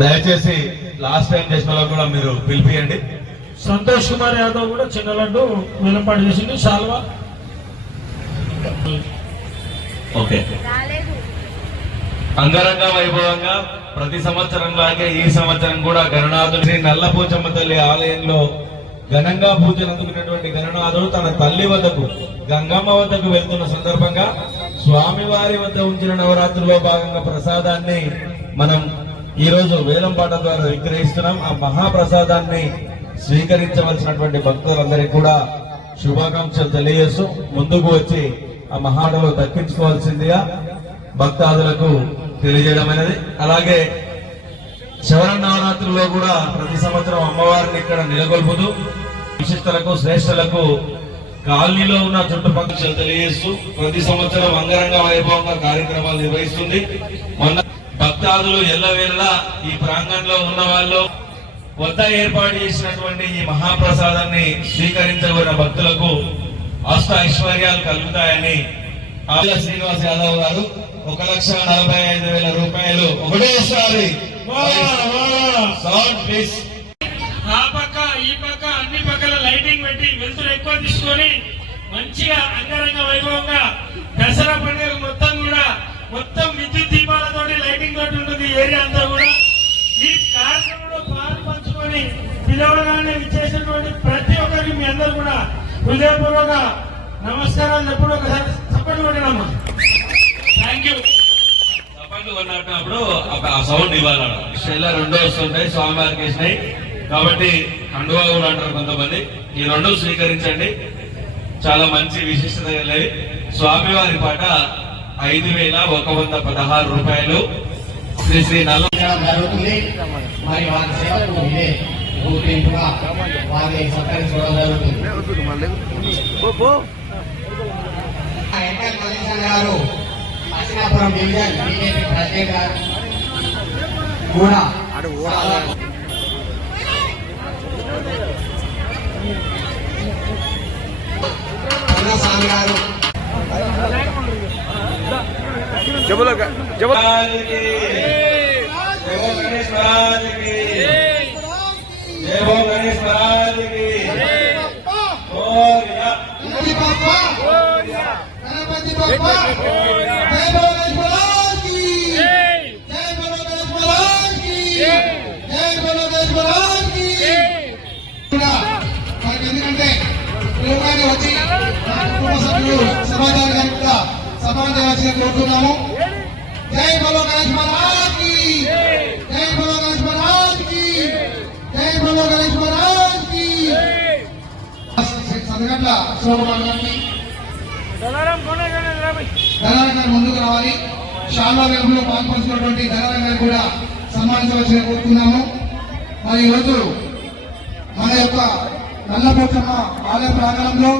దయచేసి last time చేసిన వాళ్ళు కూడా మీరు పిలిపియండి. సంతోష్ కుమార్ యాదవ్ కూడా చిన్న లడ్డు వెలుపాటు చేసింది శాల్వా. ఓకే, అంగరంగ వైభవంగా ప్రతి సంవత్సరం లాగే ఈ సంవత్సరం కూడా గణనాథుడి నల్లపోచమ్మ తల్లి ఆలయంలో ఘనంగా పూజలు అందుకున్నటువంటి గణనాథుడు తన తల్లి వద్దకు గంగమ్మ వద్దకు వెళ్తున్న సందర్భంగా స్వామివారి వద్ద ఉంచిన నవరాత్రిలో భాగంగా ప్రసాదాన్ని మనం ఈ రోజు వేలంపాట ద్వారా విక్రయిస్తున్నాం. ఆ మహాప్రసాదాన్ని స్వీకరించవలసినటువంటి భక్తులందరికీ కూడా శుభాకాంక్షలు తెలియజేస్తూ ముందుకు వచ్చి ఆ మహాటలో దక్కించుకోవాల్సిందిగా భక్తాదులకు తెలియజేయడం అనేది. అలాగే శవర నవరాత్రుల్లో కూడా ప్రతి సంవత్సరం అమ్మవారిని ఇక్కడ నెలకొల్పుతూ విశిష్టలకు శ్రేష్ఠలకు కాలనీలో ఉన్న చుట్టుపక్కల తెలియజేస్తూ ప్రతి సంవత్సరం అంగరంగ వైభవంగా కార్యక్రమాలు నిర్వహిస్తుంది. మొన్న భక్తాదులు ఎల్లవేళలా ఈ ప్రాంగణంలో ఉన్న వాళ్ళు వద్ద ఏర్పాటు చేసినటువంటి ఈ మహాప్రసాదాన్ని స్వీకరించబడిన భక్తులకు అష్ట ఐశ్వర్యాలు కలుగుతాయని శ్రీనివాస్ యాదవ్ గారు 1,45,000 రూపాయలు ఒకటేసారి ఆ పక్క ఈ పక్క అన్ని పక్కల లైటింగ్ పెట్టి వెలుతురు ఎక్కువ తీసుకొని మంచిగా అంగరంగ వైభవంగా దసరా పండుగ మొత్తం విద్యుత్ దీపాలతో లైటింగ్ తోటి ఉంటుంది ఏరియా అంతా కూడా. ఈ కార్యక్రమంలో పాలు పంచుకొని పిలవగానే ఇచ్చేసినటువంటి ప్రతి ఒక్కరికి మీ అందరూ కూడా హృదయపూర్వక నమస్కారాలు ఎప్పుడు ఒకసారి సపోర్ట్ కొట్టినమ్మా. Thank you. సపోర్ట్ కొన్నప్పుడు ఆ సౌండ్ ఇవ్వాలి. ఇలా 2 వస్తుంటాయి స్వామివారికి వేసినాయి కాబట్టి కండువా కూడా అంటారు కొంతమంది. ఈ 2 స్వీకరించండి. చాలా మంచి విశిష్టత కలిగి స్వామివారి పాట 5,116 రూపాయలు శ్రీ శ్రీ నల్ల జరుగుతుంది. మరి వారి సేవకు ఇదే గుర్తింపుగా వారిని సత్కరించడం జరుగుతుంది. ఎంఎల్ మల్లేశం గారు అశ్వినాపురం డివిజన్ బీజేపీ ప్రెసిడెంట్ గారు కూడా స్వామి గారు ఎందుకంటే వచ్చి కుటుంబ సభ్యులు సమాజాన్ని కూడా సమాజాన్ని కోరుతున్నాము. జై బలో గణేష్ మహారాజ్ కి, జై బలో గణేష్ మహారాజ్ కి, జై బలో గణేష్ మహారాజ్ కి. సందగట్ల శోభరావు గారికి ధనారాయణ గారు ముందుకు రావాలి. శాల్వా వెలుగులో పాల్పంచినటువంటి ధనారాయణ గారు కూడా సన్మానించవలసిన కోరుతున్నాము. మరి ఈరోజు మన యొక్క నల్లపోచమ్మ ఆలయ ప్రాంగణంలో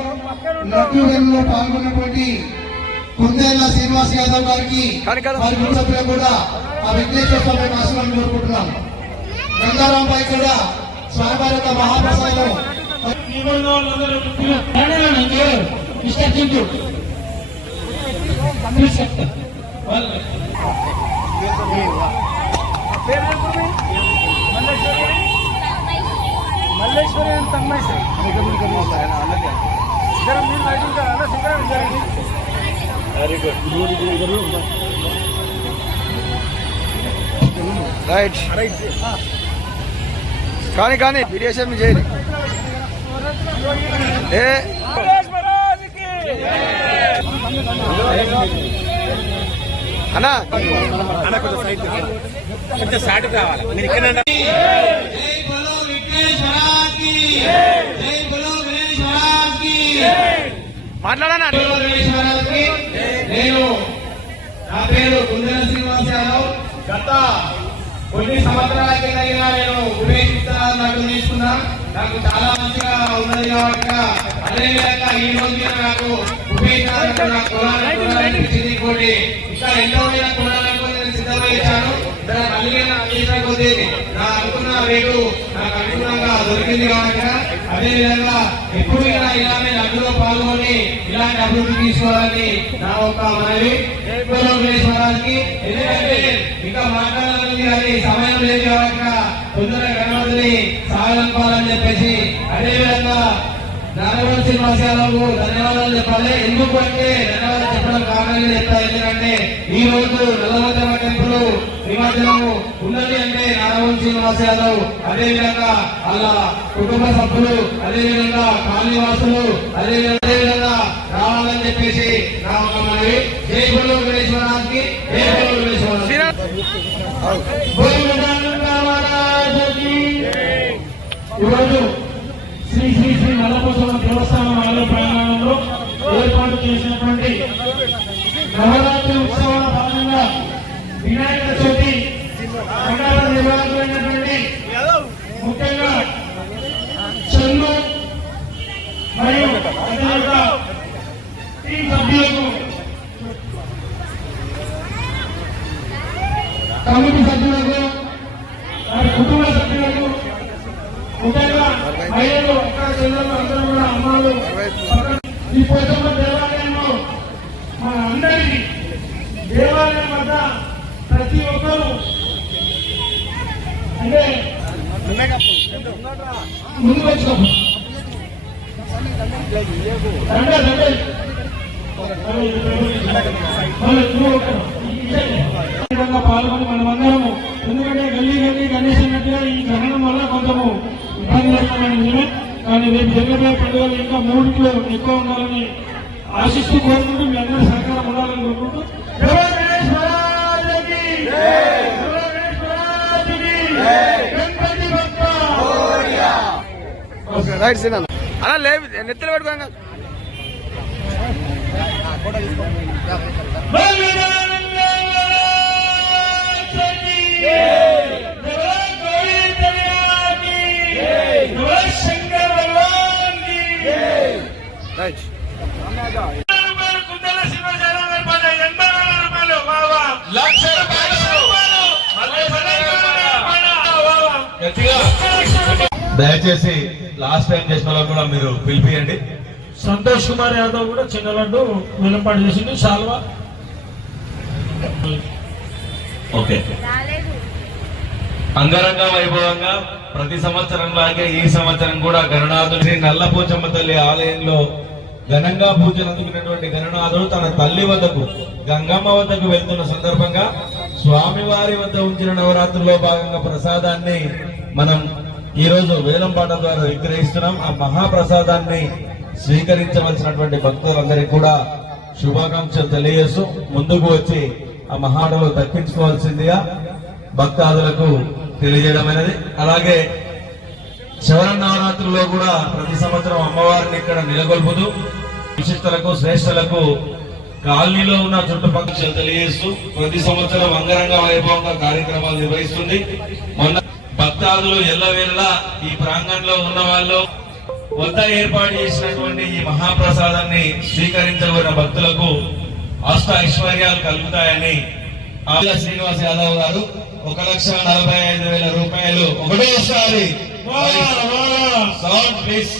లడ్డు వేలంలో పాల్గొన్నటువంటి కుందేళ్ల శ్రీనివాస్ యాదవ్ గారికి వారి కుటుంబ కూడా ఆ వెంకటేశ్వర స్వామి ఆశీర్వాదం కోరుకుంటున్నాం. గంగారాం పై కూడా స్వామివారి యొక్క మహాప్రసాదం మల్లేశ్వరి తమ్మాయి వెరీ గుడ్. రైట్ కానీ వీడియోషన్ మీ చేయండి. అన్నా కొంచెం సాటి కావాలి. మాట్లాడనా? నేను నా పేరు కుందేల శ్రీనివాస్ యాదవ్. గత కొన్ని సంవత్సరాల కింద నేను ఉపేక్షించాలని తీసుకున్నా. నాకు చాలా మంచిగా ఉన్నది కాబట్టి అదేవిధంగా ఈ రోజు నాకు ఉపేక్షించాలని నా కులానికి ఇంకా ఎన్నో కులాలకు నేను సిద్ధమయ్యాను. నా అనుకున్న రేటు నాకు అనుగుణంగా దొరికింది కాబట్టి అదేవిధంగా ఎప్పుడు ఇలానే అందులో పాల్గొని ఇలా ఇలాంటి అభివృద్ధి తీసుకోవాలని నా ఒక మనవి. గణేశ్వరానికి ఎందుకంటే ఇంకా మాట్లాడాలని కానీ సమయం లేదు కాబట్టి తొందరగా గణపతిని సాగనంపాలని చెప్పేసి అదేవిధంగా నారాయణ శ్రీనివాస్ యాదవ్ ధన్యవాదాలు చెప్పాలి. ఎందుకు అంటే ధన్యవాదాలు చెప్పడం కారణంగా చెప్తారు. ఎందుకంటే ఈ రోజు నల్లమద్దమ్మ టెంపుల్ నిమజ్జనము ఉన్నది అంటే నారాయణ శ్రీనివాస్ యాదవ్, అదేవిధంగా వాళ్ళ కుటుంబ సభ్యులు, అదేవిధంగా కాలనీవాసులు అదేవిధంగా రావాలని చెప్పేసి నా ఒక మనవి. జై బోలో గణేశ్వరానికి, జై బోలో గణేశ్వరానికి. ఈరోజు శ్రీ శ్రీ శ్రీ నల్లపోచమ్మ దేవస్థానం ఆలయ ప్రాంగణంలో ఏర్పాటు చేసినటువంటి నవరాత్రి ఉత్సవాల భాగంగా వినాయక చవితి పండుగ నిర్వాహకులైనటువంటి ముఖ్యంగా చందు మరియు అదేవిధంగా టీం సభ్యులకు, కమిటీ సభ్యులకు, వారి కుటుంబ సభ్యులకు, ముఖ్యంగా మహిళలు, అక్కడ చెల్లెలు అందరూ కూడా అమ్మాలు ఈ పోచమ్మ దేవాలయంలో మన అందరికీ దేవాలయం వద్ద ప్రతి ఒక్కరూ అంటే ముందుకు వచ్చినప్పుడు పాల్గొని మనమందరము, ఎందుకంటే గల్లీ గల్లీ గణేష్ అన్నట్టుగా ఈ గ్రహణం వల్ల కొంచెము ఇబ్బంది పడుతున్నామని నిజమే. కానీ రేపు జరగబోయే పండుగలు ఇంకా మూడిట్లో ఎక్కువ ఉండాలని ఆశిస్తూ కోరుకుంటూ మీ అందరూ సహకారం ఉండాలని కోరుకుంటూ రైట్ సీన్ అలా లేదు నెత్తిలో పెట్టుకోగా రైట్ దయచేసి లాస్ట్ టైం చేసిన వాళ్ళు కూడా మీరు పిలిపియండి. సంతోష్ కుమార్ యాదవ్ కూడా చిన్న లడ్డు వెలుంపాటు చేసింది. శాల్వా ఓకే. అంగరంగ వైభవంగా ప్రతి సంవత్సరం లాగే ఈ సంవత్సరం కూడా గణనాథుని నల్లపోచమ్మ తల్లి ఆలయంలో ఘనంగా పూజలు అందుకున్నటువంటి గణనాథుడు తన తల్లి వద్దకు గంగమ్మ వద్దకు వెళ్తున్న సందర్భంగా స్వామివారి వద్ద ఉంచిన నవరాత్రుల్లో భాగంగా ప్రసాదాన్ని మనం ఈ రోజు వేలంపాట ద్వారా విక్రయిస్తున్నాం. ఆ మహాప్రసాదాన్ని స్వీకరించవలసినటువంటి భక్తులందరికీ కూడా శుభాకాంక్షలు తెలియజేస్తూ ముందుకు వచ్చి ఆ మహాటలో దక్కించుకోవాల్సిందిగా భక్తాదులకు తెలియజేయడమైనది. అలాగే శరన్నవరాత్రుల్లో కూడా ప్రతి సంవత్సరం అమ్మవారిని ఇక్కడ నెలకొల్పుతూ విశిష్టలకు శ్రేష్ఠలకు కాలనీలో ఉన్న చుట్టుపక్కల తెలియజేస్తూ ప్రతి సంవత్సరం అంగరంగ వైభవంగా కార్యక్రమాలు నిర్వహిస్తుంది. మొన్న భక్తాదులు ఎల్లవేళలా ఈ ప్రాంగణంలో ఉన్న వాళ్ళు వద్ద ఏర్పాటు చేసినటువంటి ఈ మహాప్రసాదాన్ని స్వీకరించబడిన భక్తులకు అష్ట ఐశ్వర్యాలు కలుగుతాయని శ్రీనివాస్ యాదవ్ గారు 1,45,000 రూపాయలు ఒకటోసారి ప్లీజ్.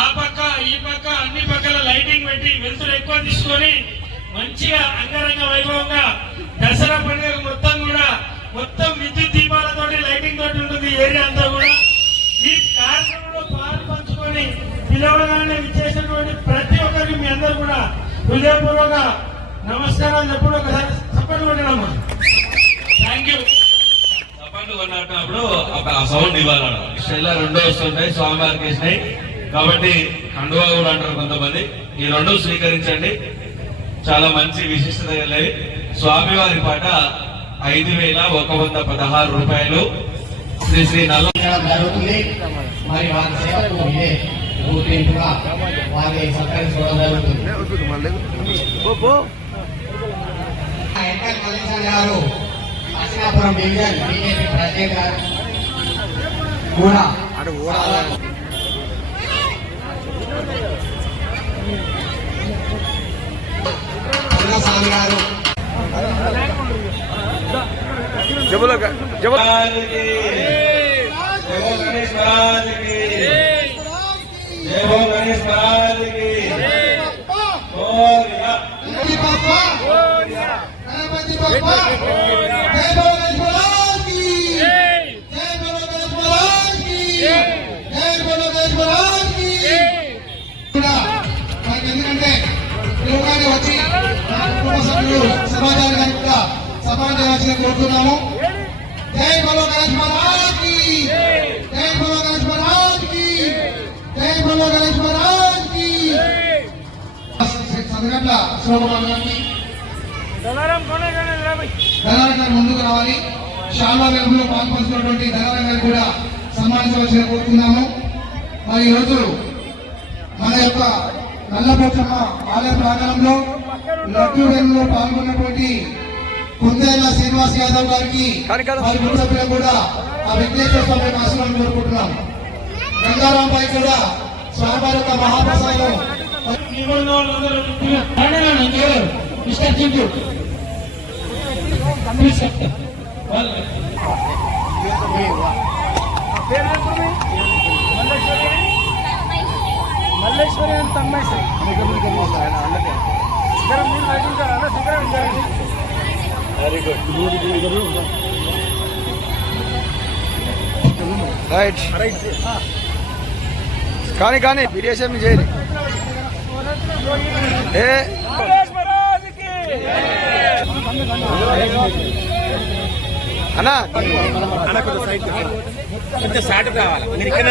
ఆ పక్క ఈ పక్క అన్ని పక్కల లైటింగ్ పెట్టి వెలుతురు ఎక్కువ తీసుకొని మంచిగా అంగరంగ వైభవంగా దసరా పండుగ మొత్తం విద్యుత్ దీపాలతో లైటింగ్ తోటి ఉంటుంది ఏరియా అంతా కూడా. ఈ కార్యక్రమంలో పాలు పంచుకొని పిలవగానే విచ్చేసినటువంటి ప్రతి ఒక్కరికి మీ అందరూ కూడా హృదయపూర్వక నమస్కారాలు చెప్పుడు. ఒకసారి సపోర్ట్ కొట్టినమ్మా. Thank you. సపోర్ట్ కొన్నప్పుడు ఆ సౌండ్ ఇవ్వాలన్న ఇలా రెండో వస్తుంటాయి స్వామివారికి వేసినాయి కాబట్టి కండువా కూడా అంటారు కొంతమంది. ఈ రెండు స్వీకరించండి. చాలా మంచి విశిష్టత కలిగి స్వామివారి పాట 5,116 రూపాయలు శ్రీ శ్రీ నల్ల జరుగుతుంది. మరి వారి సేవకు ఇదే గుర్తింపుగా వారిని సత్కరించుకోవడం జరుగుతుంది. గారు అశ్వాపురం డివిజన్ బీజేపీ ప్రెసిడెంట్ గారు కూడా స్వామి గారు గణేష్ మోరియా. గణపతి బప్పా గణపతి బప్పా జై బలో గణేష్ మహారాజ్ కి జై బలో గణేష్ మహారాజ్ కి జై బలో గణేష్ మహారాజ్ కి కూడా మనకి ఎందుకంటే యోగాన్ని వచ్చి మన కుటుంబ సభ్యులు సమాజాన్ని గారికి కూడా సమాజం వచ్చిన కోరుతున్నాము. జై బలో గణేష్ మహారాజ్ కి జై బలో గణేష్ మహారాజ్ కి జై బలో గణేష్ మహారాజ్ కి సదగట్ల శోభమాన్ గారికి ధనారాయణ గారు ముందుకు రావాలి. శాల్వా వెలుగులో పాల్పంచుకున్నటువంటి ధనారాయణ గారు కూడా సన్మానించవలసిన కోరుతున్నాము. మరి ఈరోజు మన యొక్క నల్లపోచమ్మ ఆలయ ప్రాంగణంలో లడ్డు వేలులో పాల్గొన్నటువంటి కుందేళ్ల శ్రీనివాస్ యాదవ్ గారికి వారి కుటుంబ సభ్యులు కూడా ఆ వెంకటేశ్వర స్వామి ఆశీర్వాదం కోరుకుంటున్నాం. గంగారాం పై కూడా స్వామివారి యొక్క మహాప్రసాదం మల్లేశ్వరి అంత అమ్మాయి వెరీ గుడ్ రైట్ కానీ కానీ విదేశం చేయాలి ఏ అన్నా కొంచెం సాటు కావాలి మీరు ఇక్కడ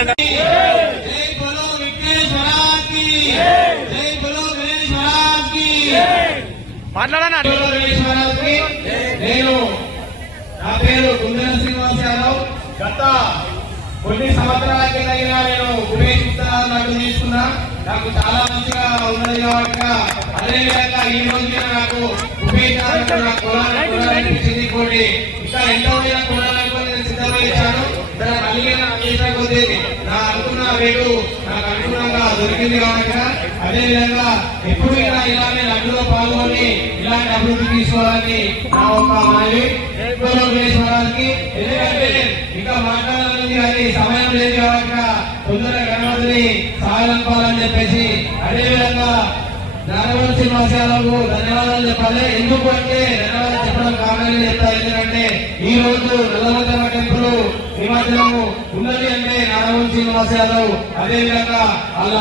మాట్లాడనా. నేను నా పేరు కుందేల శ్రీనివాస్ యాదవ్. గత కొన్ని సంవత్సరాల కింద నేను ఉపయోగిస్తాను తీసుకున్నా. నాకు చాలా మంచిగా ఉన్నది కాబట్టి అదేవిధంగా ఈ రోజు నాకు ఉపయోగించాలని నా కులానికి ఇంకోటి ఇంకా ఎంతో కులాలకు సిద్ధమయ్యాను. నా అనుకున్న రేటు నాకు అనుగుణంగా దొరికింది కాబట్టి అదేవిధంగా ఎప్పుడు ఇలానే లడ్డులో పాల్గొని ఇలాంటి అభివృద్ధి తీసుకోవాలని నా ఒక మనవి వేసుకోవడానికి. ఎందుకంటే ఇంకా మాట్లాడాలని కానీ సమయం లేదు కాబట్టి తొందరగా గణపతిని సాగనంపాలని చెప్పేసి అదేవిధంగా నారాయణ శ్రీనివాసాలకు ధన్యవాదాలు చెప్పాలి. ఎందుకు అంటే ధన్యవాదాలు చెప్పడం కావాలని చెప్తారు. ఎందుకంటే ఈ రోజు నల్లమతమ్మ టెంపుల్ నిమజ్జనము ఉన్నది అంటే నారాయణ శ్రీనివాస్ యాదవ్ అదేవిధంగా వాళ్ళ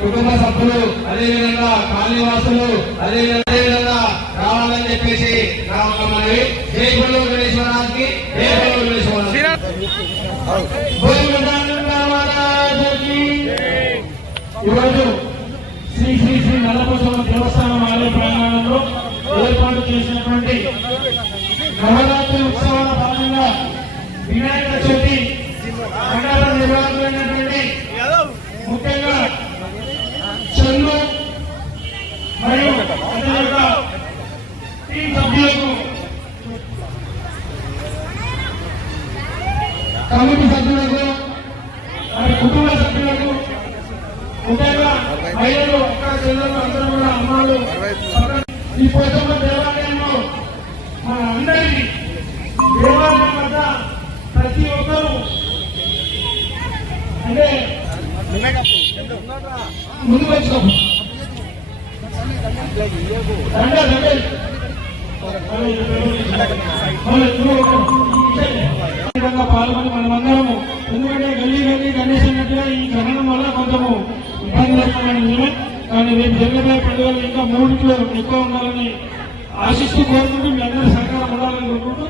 కుటుంబ సభ్యులు అదేవిధంగా కాలనీవాసులు అదేవిధంగా రావాలని చెప్పేసి నా ఒక మనవి. జై బలో గణేష్ మహారాజ్కి జై బలో గణేష్ మహారాజ్. ఈరోజు శ్రీ శ్రీ శ్రీ నల్లపోచమ్మ దేవస్థానం ఆలయ ప్రాంగణంలో ఏర్పాటు చేసినటువంటి నవరాత్రి ఉత్సవాల భాగంగా వినాయక చవితి మండల నిర్వాహకులైనటువంటి ముఖ్యంగా చెల్లు మరియు అదేవిధంగా టీం సభ్యులకు కమిటీ సభ్యులకు మరి కుటుంబ సభ్యులకు ముఖ్యంగా మహిళలు అక్క చెల్లెలు అందరూ కూడా అమ్మాలు ఈ పోచమ్మ దేవాలయంలో మన అందరికీ దేవాలయం వద్ద ప్రతి ఒక్కరూ అంటే ముందు వచ్చాము పాల్గొని మనమందరము ఎందుకంటే గల్లీ గల్లీ గణేష్ అన్నట్టుగా ఈ గ్రహణం వల్ల కొంచెము ఇబ్బంది పడుతున్నాను. కానీ రేపు జరిగే పండుగలు ఇంకా 3 ఎక్కువ ఉండాలని ఆశిస్తూ కోరుకుంటూ మీ అందరూ సహకారం ఉండాలని కోరుకుంటూ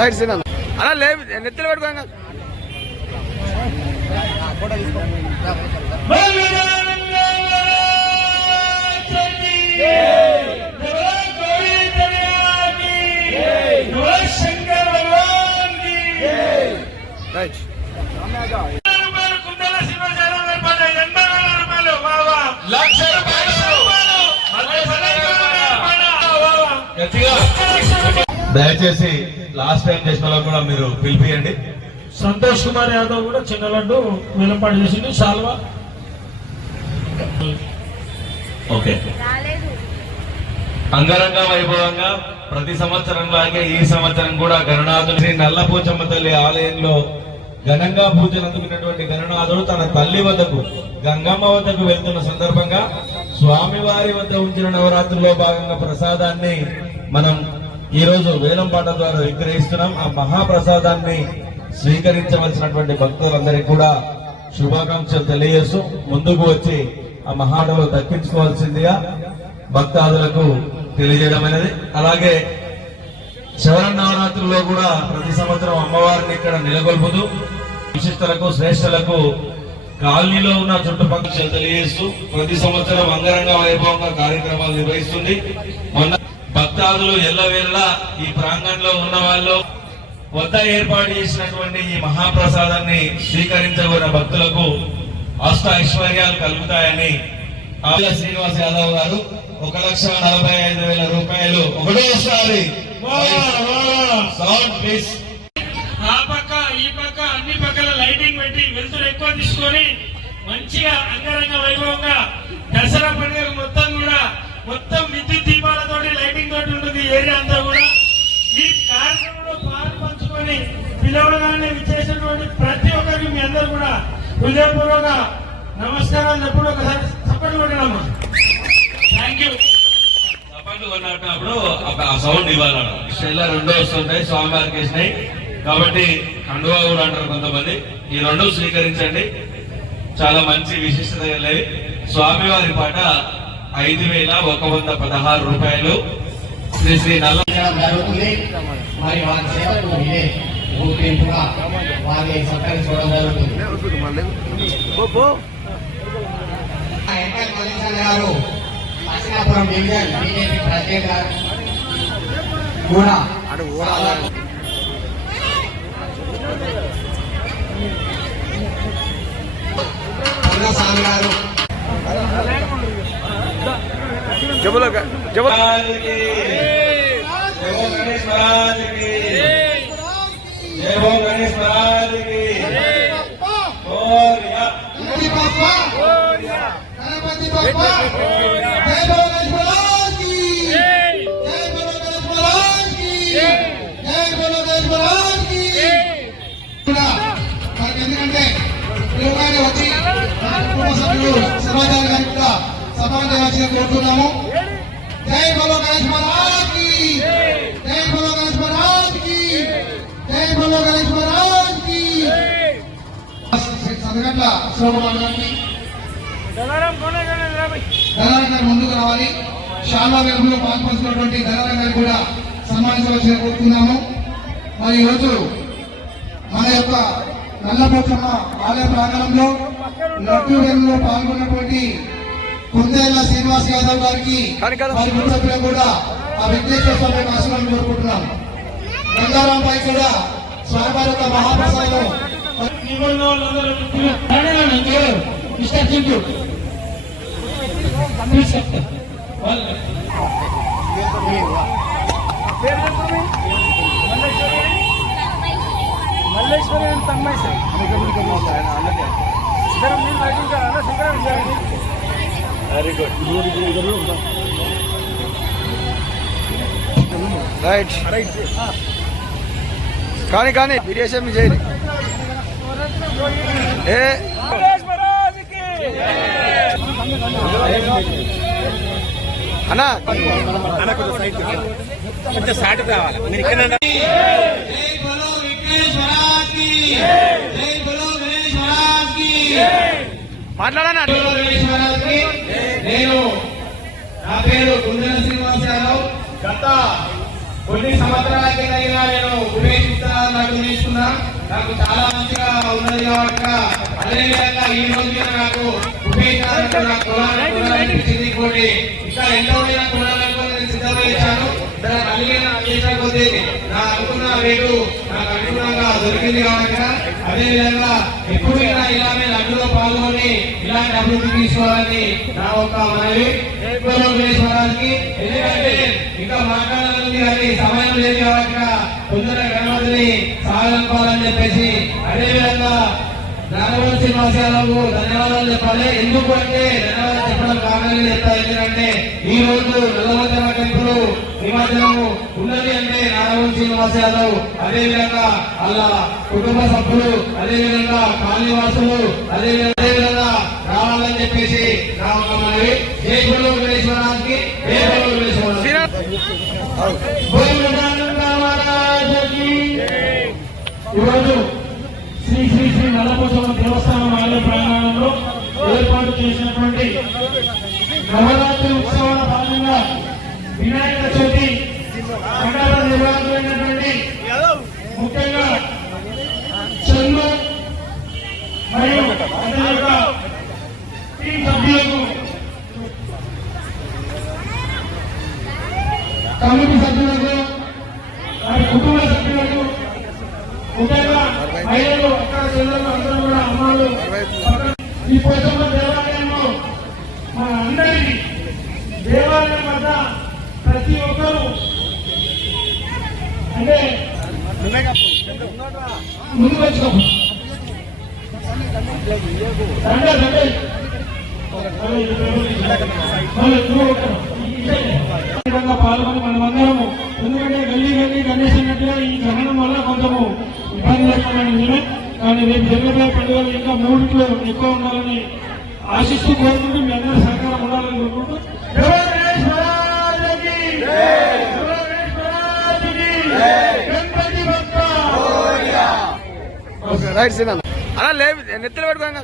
రైట్ సీన్ అలా లేదు నెత్తిలో పెట్టుకోండి. రైట్ దయచేసి లాస్ట్ టైం చేసిన వాళ్ళకు కూడా మీరు పిలిపియండి. సంతోష్ కుమార్ యాదవ్ కూడా చిన్న లడ్డు వేలంపాటు చేసింది. శాల్వా ఓకే అంగరంగ వైభవంగా ప్రతి సంవత్సరం లాగే ఈ సంవత్సరం కూడా గణనాథుడు శ్రీ నల్లపోచమ్మ తల్లి ఆలయంలో ఘనంగా పూజలు అందుకున్నటువంటి గణనాథుడు తన తల్లి వద్దకు గంగమ్మ వద్దకు వెళ్తున్న సందర్భంగా స్వామివారి వద్ద ఉంచిన నవరాత్రుల్లో భాగంగా ప్రసాదాన్ని మనం ఈ రోజు వేలం పాట ద్వారా విక్రయిస్తున్నాం. ఆ మహాప్రసాదాన్ని స్వీకరించవలసినటువంటి భక్తులందరికీ కూడా శుభాకాంక్షలు తెలియజేస్తూ ముందుకు వచ్చి ఆ మహాడవులు దక్కించుకోవాల్సిందిగా భక్తాదులకు తెలియజేయడం అనేది. అలాగే శరణ నవరాత్రుల్లో కూడా ప్రతి సంవత్సరం అమ్మవారిని ఇక్కడ నెలకొల్పుతూ విశిష్టలకు శ్రేష్ఠలకు కాలనీలో ఉన్న చుట్టుపక్కల తెలియజేస్తూ ప్రతి సంవత్సరం అంగరంగ వైభవంగా కార్యక్రమాలు నిర్వహిస్తుంది. మొన్న భక్తాదులు ఎల్లవేళలా ఈ ప్రాంగణంలో ఉన్న వాళ్ళు వద్ద ఏర్పాటు చేసినటువంటి ఈ మహాప్రసాదాన్ని స్వీకరించబడిన భక్తులకు అష్ట ఐశ్వర్యాలు కలుగుతాయని ఆవుల శ్రీనివాస్ యాదవ్ గారు 1,45,000 రూపాయలు ఒకటోసారి సౌండ్ ప్లీజ్. ఆ పక్క ఈ పక్క అన్ని పక్కల లైటింగ్ పెట్టి వెలుతురు ఎక్కువ తీసుకొని మంచిగా అంగరంగ వైభవంగా దసరా పండుగ మొత్తం విద్యుత్ దీపాలతోటి లైటింగ్ తోటి ఉంటుంది ఏరియా అంతా కూడా. ఈ కార్యక్రమంలో పాలు పంచుకొని పిలవగానే విచ్చేసినటువంటి ప్రతి ఒక్కరికి మీ అందరూ కూడా హృదయపూర్వక నమస్కారాలు ఎప్పుడు ఒకసారి చప్పట్లు కొట్టడమ్మా. Thank you. చప్పట్లు కొన్నప్పుడు ఆ సౌండ్ ఇవ్వాలన్న ఇలా 2 వస్తుంటాయి స్వామివారికి వేసినాయి కాబట్టి కండువా కూడా అంటారు కొంతమంది. ఈ 2 స్వీకరించండి. చాలా మంచి విశిష్టత కలిగి స్వామివారి పాట 5,116 రూపాయలు శ్రీ శ్రీ నల్ల జరుగుతుంది. మరి వారి సేవకు ఇదే గుర్తింపుగా వారిని సత్కరించుకోవడం జరుగుతుంది. ఎంపీ మల్లేశ్వర గారు అశ్నాపురం డివిజన్ బీజేపీ ప్రత్యేక కూడా స్వామి గారు జబుల గణేష్ మహారాజ్ కి జై హో గణేష్ మహారాజ్ కి గణపతి బప్పా గణపతి బప్పా జై బలో గణేష్ మహారాజ్ కి జై బలో గణేష్ మహారాజ్ కి జై బలో గణేష్ మహారాజ్ కి. మనకి ఎందుకంటే యోగానే వచ్చి మన కుటుంబ సభ్యులు సమాజాన్ని గారికి కూడా సమానం చేయవలసిన కోరుతున్నాము. జై బలో గణేష్ మహారాజ్ కి జై బలో గణేష్ మహారాజ్ కి జై బలో గణేష్ మహారాజ్ కి. సదగట్ల శ్రోమణి దళారం గారు ముందుకు రావాలి. శాల్వా వెలుగులో పాల్పంచుకున్నటువంటి దళారం గారు కూడా సన్మానించవలసిన కోరుతున్నాము. మరి ఈరోజు మన యొక్క నల్లపోచమ్మ ఆలయ ప్రాంగణంలో లడ్డూ వేలంలో పాల్గొన్నటువంటి కుందేళ్ల శ్రీనివాస్ యాదవ్ గారికి వారి కుటుంబం కూడా ఆ వెంకటేశ్వర స్వామి యొక్క ఆశీర్వాదం కోరుకుంటున్నాం. గంగారాంపై కూడా స్వామివారి యొక్క మహాప్రసాదం మల్లేశ్వరి తమ్మాయి సార్ వెరీ గుడ్ రైట్ కానీ విదేశం చేయండి. అన్నా కొంచెం సాటు కావాలి మీరు ఇక్కడ మాట్లాడనా. నేను నా పేరు కుందేళ్ల శ్రీనివాస్ యాదవ్. గత కొన్ని సంవత్సరాల కింద నేను ఉపయోగిస్తాను తీసుకున్నా. నాకు చాలా మంచిగా ఉన్నది కాబట్టి అదేవిధంగా ఈ రోజు నాకు ఉపయోగించాలని నా కులాన్ని ఇంకోటి ఇంకా ఎంతో కులాలకు సిద్ధంగా చేశాను. కొద్ది నా అనుకున్న రేటు నాకు అనుగుణంగా దొరికింది కాబట్టి అదేవిధంగా ఎప్పుడైనా ఇలానే లడ్డులో పాల్గొని ఇలాంటి అభివృద్ధి తీసుకోవాలని నా ఒక మనవి గణేశ్వరానికి. ఎందుకంటే ఇంకా మాట్లాడాలని కానీ సమయం లేదు కాబట్టి తొందరగా గణపతిని సాగనుకోవాలని చెప్పేసి అదేవిధంగా నాగవల్ శ్రీనివాస్ యాదవ్ ధన్యవాదాలు చెప్పాలి. ఎందుకు అంటే ధన్యవాదాలు చెప్పడం కారణం కారణాలు చెప్తా ఎందుకంటే ఈ రోజు నల్లమధ్యమ టెంపుల్ నిమజ్జనము ఉన్నది అంటే నారాయణ శ్రీనివాస్ యాదవ్, అదేవిధంగా అలా కుటుంబ సభ్యులు, అదేవిధంగా కాలనీవాసులు, అదేవిధంగా రావాలని చెప్పేసి నా ఒక మనవి. జై బలో వెంకటేశ్వరానికి, జై బలో వెంకటేశ్వరానికి. ఈరోజు శ్రీ శ్రీ శ్రీ నల్లపోచమ్మ దేవస్థానం ఆలయ ప్రాంగణంలో ఏర్పాటు చేసినటువంటి నవరాత్రి ఉత్సవాల భాగంగా వినాయక చవితి పండుగ నిర్వహించినటువంటి ముఖ్యంగా చందు మరియు అతని యొక్క టీం సభ్యులకు, కమిటీ సభ్యులకు, వారి కుటుంబ సభ్యులకు, ముఖ్యంగా మహిళలు, అక్కడ చెల్లెలు అందరూ కూడా అమ్మాలు ఈ పోచమ్మ దేవాలయంలో మన అందరికీ దేవాలయం వద్ద ప్రతి ఒక్కరూ అంటే ముందు వచ్చుకోండి పాల్గొని మనమందరము, ఎందుకంటే గల్లీ గల్లీ గణేష్ అన్నట్టుగా ఈ గ్రహణం వల్ల కొంచెము ఇబ్బంది పడుతున్నాను నిజమే. కానీ రేపు జరగబోయే పండుగలు ఇంకా 3 ఎక్కువ ఉండాలని ఆశిస్తూ కోరుకుంటూ మీ అందరూ సహకారం ఉండాలని కోరుకుంటూ గణపతి భక్త రైట్ సీన్ అలా లేదు, నెత్తిలో పెట్టుకోండి.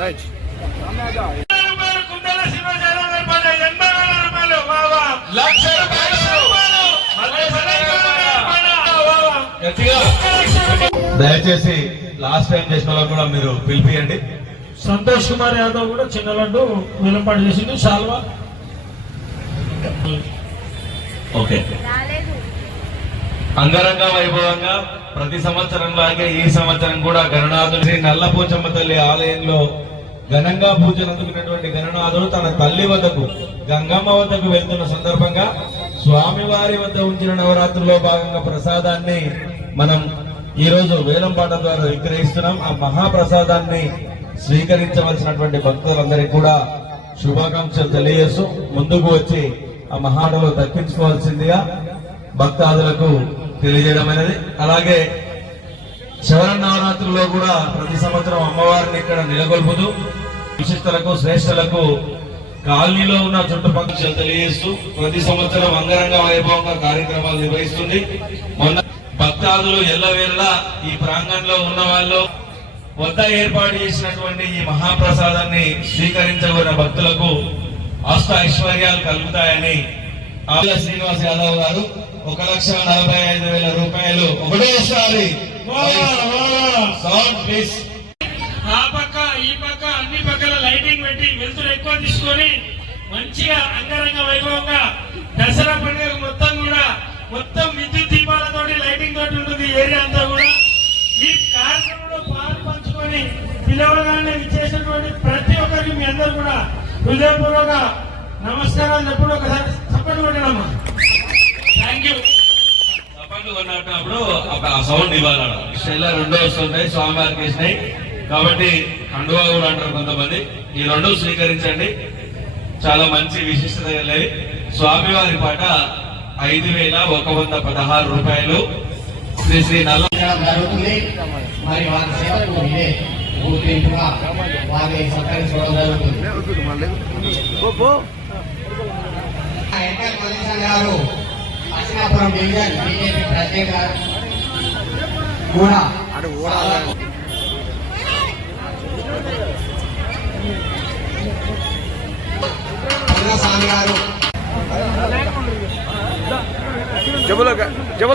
రైట్ దయచేసి లాస్ట్ టైం చేసిన వాళ్ళు కూడా మీరు పిలిపియండి. సంతోష్ కుమార్ యాదవ్ కూడా చిన్న లడ్డు వేలంపాటు చేసింది. శాల్వా ఓకే. అంగరంగ వైభవంగా ప్రతి సంవత్సరం లాగే ఈ సంవత్సరం కూడా గణనాథుడు శ్రీ నల్లపోచమ్మ తల్లి ఆలయంలో ఘనంగా పూజలు అందుకున్నటువంటి గణనాథుడు తన తల్లి వద్దకు, గంగమ్మ వద్దకు వెళ్తున్న సందర్భంగా స్వామివారి వద్ద ఉంచిన నవరాత్రుల్లో భాగంగా ప్రసాదాన్ని మనం ఈ రోజు వేలంపాట ద్వారా విక్రయిస్తున్నాం. ఆ మహాప్రసాదాన్ని స్వీకరించవలసినటువంటి భక్తులందరికీ కూడా శుభాకాంక్షలు తెలియజేస్తూ ముందుకు వచ్చి ఆ మహాటలో దక్కించుకోవాల్సిందిగా భక్తాదులకు తెలియజేయడం అనేది. అలాగే శరన్నవరాత్రుల్లో కూడా ప్రతి సంవత్సరం అమ్మవారిని ఇక్కడ నెలకొల్పుతూ విశిష్టలకు, శ్రేష్ఠులకు కాలనీలో ఉన్న చుట్టుపక్కల తెలియజేస్తూ ప్రతి సంవత్సరం అంగరంగ వైభవంగా కార్యక్రమాలు నిర్వహిస్తుంది. మొన్న భక్తాదులు ఎల్లవేళలా ఈ ప్రాంగణంలో ఉన్న వాళ్ళు వద్ద ఏర్పాటు చేసినటువంటి ఈ మహాప్రసాదాన్ని స్వీకరించగలిగిన భక్తులకు అష్ట ఐశ్వర్యాలు కలుగుతాయని ఆల శ్రీనివాస్ యాదవ్ గారు 1,45,000 రూపాయలు ఒకటేసారి సౌండ్ ప్లీజ్. ఆ పక్క ఈ పక్క అన్ని పక్కల లైటింగ్ పెట్టి వెలుతురు ఎక్కువ తీసుకొని మంచిగా అంగరంగ వైభవంగా దసరా పండుగ మొత్తం విద్యుత్ దీపాలతో లైటింగ్ తోటి ఉంటుంది ఏరియా అంతా కూడా. ఈ కార్యక్రమంలో పాలు పంచుకొని పిలవగానే ఇచ్చేసినటువంటి ప్రతి ఒక్కరికి మీ అందరూ కూడా హృదయపూర్వక నమస్కారాలు చెప్పుడు. ఒకసారి చప్పట్లు కొట్టడమ్మా. Thank you. చప్పట్లు కొన్నప్పుడు ఆ సౌండ్ ఇవ్వాలి. ఇలా 2 వస్తుంటాయి, స్వామివారికి వేసినాయి కాబట్టి కండువా కూడా అంటారు కొంతమంది. ఈ 2 స్వీకరించండి. చాలా మంచి విశిష్టత కలిగి స్వామివారి పాట 5,116 రూపాయలు శ్రీ శ్రీ నల్ల జరుగుతుంది. మరి వారి సేవకు ఇదే గుర్తింపుగా వారిని సత్కరించుకోవడం జరుగుతుంది. ఎంపీ మల్లేశం గారు అశ్నాపురం డివిజన్ బీజేపీ ప్రెసిడెంట్ గారు కూడా స్వామి గారు జబులో జబు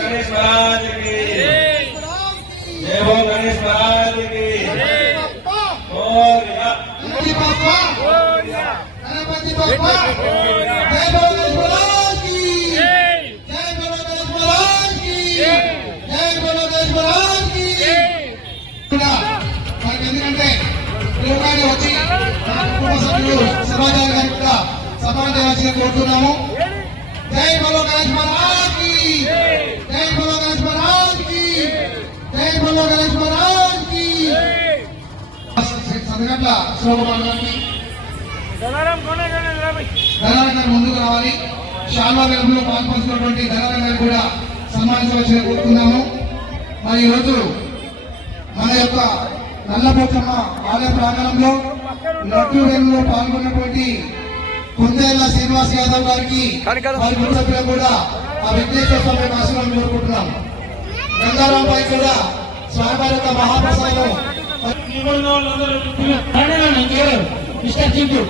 గణేష్ మహారాజుకి జై హో గణేష్ మహారాజుకి గణపతి బప్పా గణపతి బప్పా జై బలో గణేష్ మహారాజ్ కి జై బలో గణేష్ మహారాజ్ కి జై బలో గణేష్ మహారాజ్ కి. మనకి ఎందుకంటే లోకాన్ని వచ్చి సభ్యులు శివాచార్య గారికి కూడా సన్మానం చేయాల్సిందిగా కోరుతున్నాము. జై బలో గణేష్ మహారాజ్ కి, జై బలో గణేష్ మహారాజ్ కి, జై బలో గణేష్ మహారాజ్ కి. సందగట్ల శివకుమార్ గారికి ధనారాయణ గారు ముందుకు రావాలి. శాల్వా వెలుగులో పాల్పంచుకున్నటువంటి ధనారాయణ గారు కూడా సన్మానించవలసిందిగా కోరుతున్నాము. మరి ఈరోజు మన యొక్క నల్లపోచమ్మ ఆలయ ప్రాంగణంలో లడ్డూ వేలులో పాల్గొన్నటువంటి కుందేళ్ల శ్రీనివాస్ యాదవ్ గారికి వారి కుటుంబ సభ్యులకు కూడా ఆ వెంకటేశ్వర స్వామి యొక్క ఆశీర్వాదం కోరుకుంటున్నాం. గంగారాం పై కూడా స్వామివారి యొక్క మహాప్రసాదం మిస్టర్ చింటూ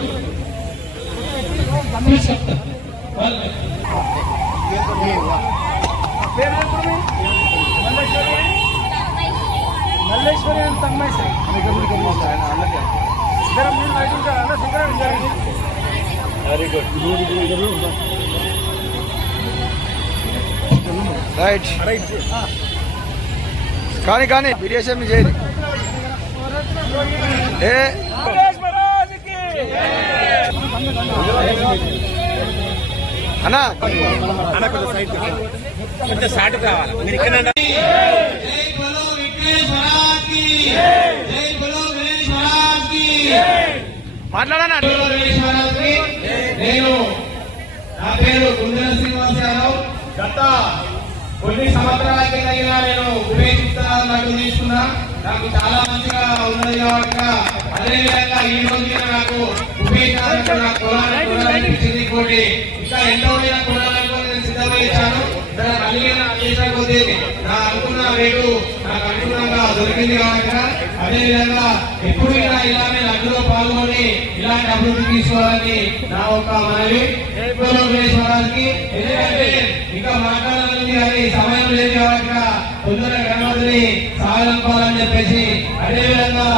మల్లేశ్వరి ಅಂತ ಅಮ್ಮಾಯಿ ಸರ್ ಇದರ ಮೂರು ಐಟಮ್ ಸರ್ ಅಲ್ಲ ಸಿಂಗರ್ ವೆರಿ ಗುಡ್ రైట్ కానీ కానీ బిర్యానీ చేయండి ఏ అన్నా కొంచెం సాటు కావాలి మీరు ఇక్కడ మాట్లాడనా. నేను నా పేరు కుందేల శ్రీనివాస్ యాదవ్. గత కొన్ని సంవత్సరాల కింద నేను ఉపయోగిస్తున్నట్టు తీసుకున్నా. నాకు చాలా మంచిగా ఉన్నది కాబట్టి అదేవిధంగా ఈ రోజు నాకు ఉపయోగించాలనిపించింది. ఇంకోటి ఇంకా ఎంతో కొనాలనుకో నేను సిద్ధంగా ఇచ్చాను. మళ్ళీ చేసిన కొద్ది నా అనుకున్న రేటు నాకు అనుగుణంగా దొరికింది కాబట్టి అదేవిధంగా ఎప్పుడైనా ఇలానే లడ్డులో పాల్గొని ఇలాంటి అభివృద్ధి తీసుకోవాలని నా ఒక మనవి. గణేశ్వరానికి ఎందుకంటే ఇంకా మాట్లాడాలని అది సమయం లేదు కాబట్టి తొందరగా గణపతిని సాగలంపాలని చెప్పేసి అదేవిధంగా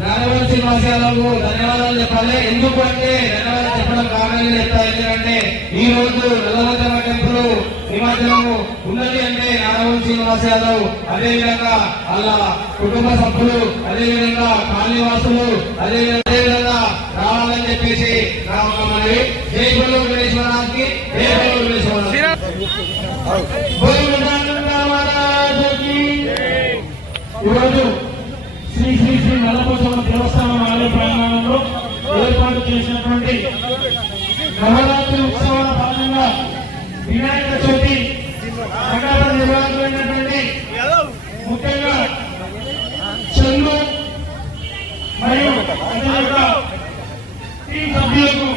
నారాయణ శ్రీనివాస్ యాదవ్ ధన్యవాదాలు చెప్పాలి. ఎందుకంటే ధన్యవాదాలు చెప్పడం కారణం చెప్తారు. ఎందుకంటే ఈ రోజు నల్లవంతమ్మ టెంపుల్ నిమజ్జనం ఉన్నది అంటే నారాయణ శ్రీనివాస్ యాదవ్ అదేవిధంగా వాళ్ళ కుటుంబ సభ్యులు అదేవిధంగా కాలనీవాసులు అదేవిధంగా రావాలని చెప్పేసి నా ఒక మనవి. జై బలో గణేశ్వరానికి, జై బలో గణేశ్వరానికి. ఈరోజు శ్రీ శ్రీ శ్రీ నల్లపోచమ్మ దేవస్థానం ఆలయ ప్రాంగణంలో ఏర్పాటు చేసినటువంటి నవరాత్రి ఉత్సవాల భాగంగా వినాయక చవితి సకాల నిర్వాహకులైనటువంటి ముఖ్యంగా చంద్రు మరియు టీం సభ్యులకు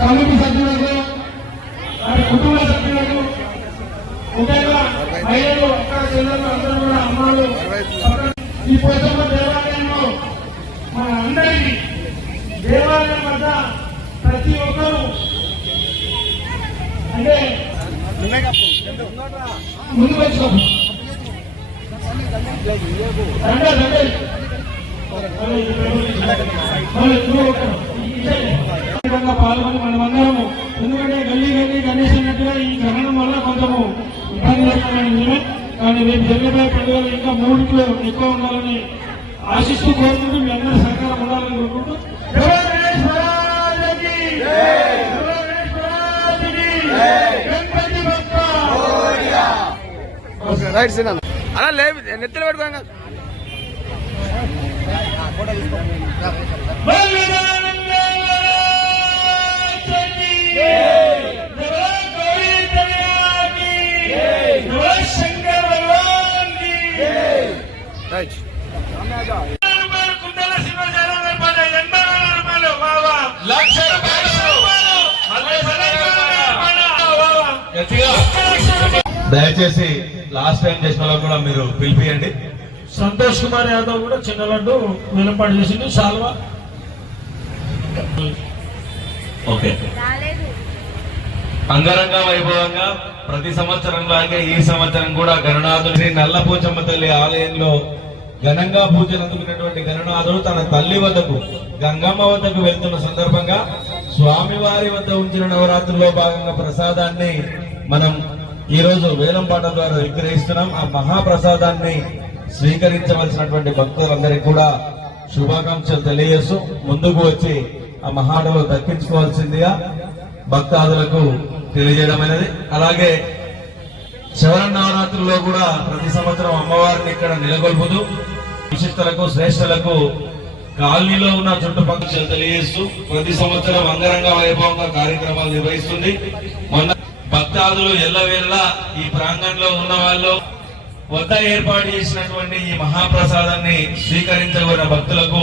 కమిటీ సభ్యులకు వారి కుటుంబ సభ్యులకు ముఖ్యంగా మహిళలు అక్కడ చెల్లెలు అందరూ కూడా అమ్మలు ఈ పోచమ్మ దేవాలయంలో మన అందరికీ దేవాలయం వద్ద ప్రతి ఒక్కరూ అంటే ముందు వచ్చి పాల్గొని మనమందరము ఎందుకంటే గల్లీ గల్లీ గణేష్ అన్నట్టుగా ఈ గ్రహణం వల్ల కొంచెము ఇబ్బంది కానీ రేపు జరిగిపోయే పండుగలు ఇంకా 3 ఎక్కువ ఉండాలని ఆశిస్తూ కోరుకుంటూ మీ అందరూ సహకారం ఉండాలని కోరుకుంటూ రైట్ సినా అలా లేదు నెత్తలు పెట్టుకోండి. రైట్ కుందేల శ్రీనివాస్ యాదవ్ రూపాయలు 80,000 లక్ష దయచేసి లాస్ట్ టైం చేసిన వాళ్ళకు కూడా మీరు పిలిపియండి. సంతోష్ కుమార్ యాదవ్ కూడా చిన్న లడ్డు వేలంపాటు చేసింది. సాల్వా ఓకే. అంగరంగ వైభవంగా ప్రతి సంవత్సరం లాగే ఈ సంవత్సరం కూడా గణనాథుడు శ్రీ నల్లపోచమ్మ తల్లి ఆలయంలో ఘనంగా పూజలు అందుకున్నటువంటి గణనాథుడు తన తల్లి వద్దకు గంగమ్మ వద్దకు వెళ్తున్న సందర్భంగా స్వామివారి వద్ద ఉంచిన నవరాత్రుల్లో భాగంగా ప్రసాదాన్ని మనం ఈ రోజు వేలం పాటల ద్వారా విగ్రహిస్తున్నాం. ఆ మహాప్రసాదాన్ని స్వీకరించవలసినటువంటి భక్తులందరికీ కూడా శుభాకాంక్షలు తెలియజేస్తూ ముందుకు వచ్చి ఆ మహాడలో దక్కించుకోవాల్సిందిగా భక్తాదులకు తెలియజేయడమైనది. అలాగే శరన్నవరాత్రుల్లో కూడా ప్రతి సంవత్సరం అమ్మవారిని ఇక్కడ నెలకొల్పుతూ విశిష్టలకు శ్రేష్ఠులకు కాలనీలో ఉన్న చుట్టుపక్కల తెలియజేస్తూ ప్రతి సంవత్సరం అంగరంగ వైభవంగా కార్యక్రమాలు నిర్వహిస్తుంది. మొన్న భక్తాదులు ఎల్లవేళ ఈ ప్రాంగణంలో ఉన్న వాళ్ళు వద్ద ఏర్పాటు చేసినటువంటి ఈ మహాప్రసాదాన్ని స్వీకరించగలిగిన భక్తులకు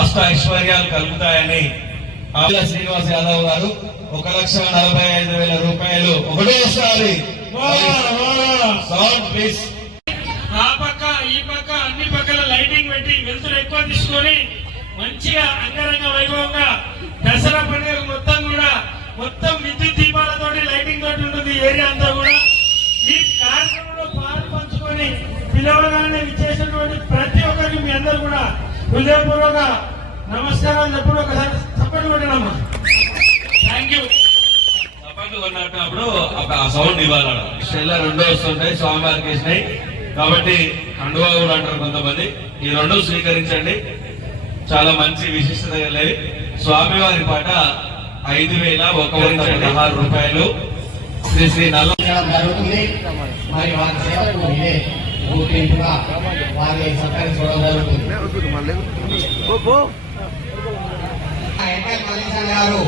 అష్ట ఐశ్వర్యాలు కలుగుతాయని ఆవుల శ్రీనివాస్ యాదవ్ గారు 1,45,000 రూపాయలు ఒకటేసారి సౌండ్ ప్లీజ్. ఆ పక్క ఈ పక్క అన్ని పక్కల లైటింగ్ పెట్టి వెలుతురు ఎక్కువ తీసుకొని మంచిగా అంగరంగ వైభవంగా దసరా పండుగ మొత్తం విద్యుత్ దీపాలతో లైటింగ్ తోటి ఉంటుంది ఏరియా అంతా కూడా. ఈ కార్యక్రమంలో పాలు పంచుకొని పిలవగానే విచ్చేసినటువంటి ప్రతి ఒక్కరికి మీ అందరూ కూడా హృదయపూర్వక నమస్కారాలు చెప్పుడు ఒకసారి చప్పట్లు కొట్టినమ్మా. Thank you. చప్పట్లు కొన్నప్పుడు ఆ సౌండ్ ఇవ్వాలి. స్టెల్ల 2 వస్తుంటాయి, స్వామివారికి వేసినాయి కాబట్టి కండువా కూడా అంటారు కొంతమంది. ఈ 2 స్వీకరించండి. చాలా మంచి విశిష్టత కలిగి స్వామివారి పాట 5,116 రూపాయలు శ్రీ శ్రీ నల్ల జరుగుతుంది. మరి వారి సేవకు ఇదే గుర్తింపుగా వారిని సత్కరించడం జరుగుతుంది. ఎంఎల్ మల్లేశం గారు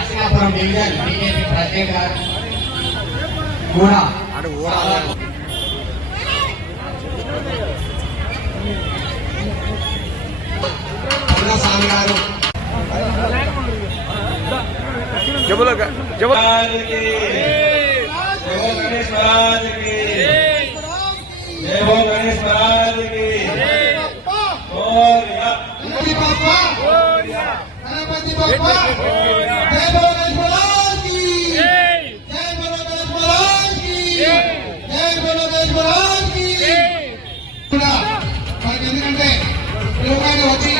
అసినాపురం డివిజన్ బీజేపీ ప్రెసిడెంట్ గారు కూడా స్వామి గారు ఎందుకంటే వచ్చి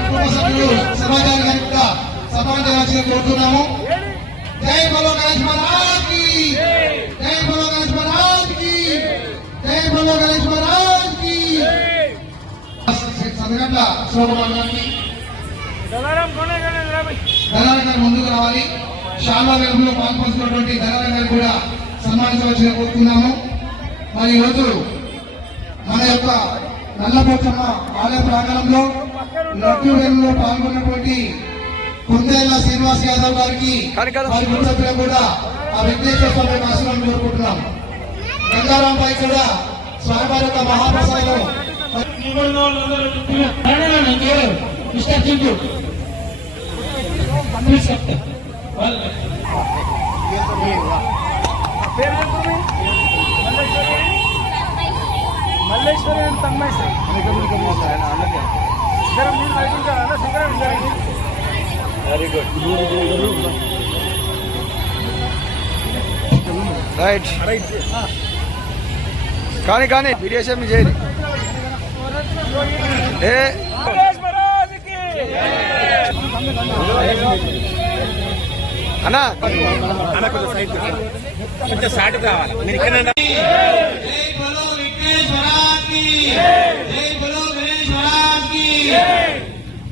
కుటుంబ సభ్యులు సమాజానికి కూడా సమాజాన్ని కోరుతున్నాము. జై బలో గణేష్ మహారాజ్ కి, జై బలో గణేష్ మహారాజ్ కి, జై బలో గణేష్ మహారాజ్ కి. సందగండ్ల శోభమానాన్ని ధనారాయణ గారు ముందుకు రావాలి. శాల్వా వెలుగులో పాల్పంచుకున్నటువంటి ధనారాయణ గారు కూడా సన్మానించవలసిన కోరుతున్నాము. మరి ఈరోజు మన యొక్క నల్లపోచమ్మ ఆలయ ప్రాంగణంలో లడ్డూ వేలంలో పాల్గొన్నటువంటి కుందేళ్ల శ్రీనివాస్ యాదవ్ గారికి వారి కుటుంబ కూడా ఆ వెంకటేశ్వర స్వామి ఆశీర్వాదం కోరుకుంటున్నాం. గంగారాం పై కూడా స్వామివారి యొక్క మహాప్రసాదం Malleswari and Tanmay sir very good right కానీ వీడియోషం చేయాలి. అన్నా కొంచెం సాటి కావాలి మీరు ఇక్కడ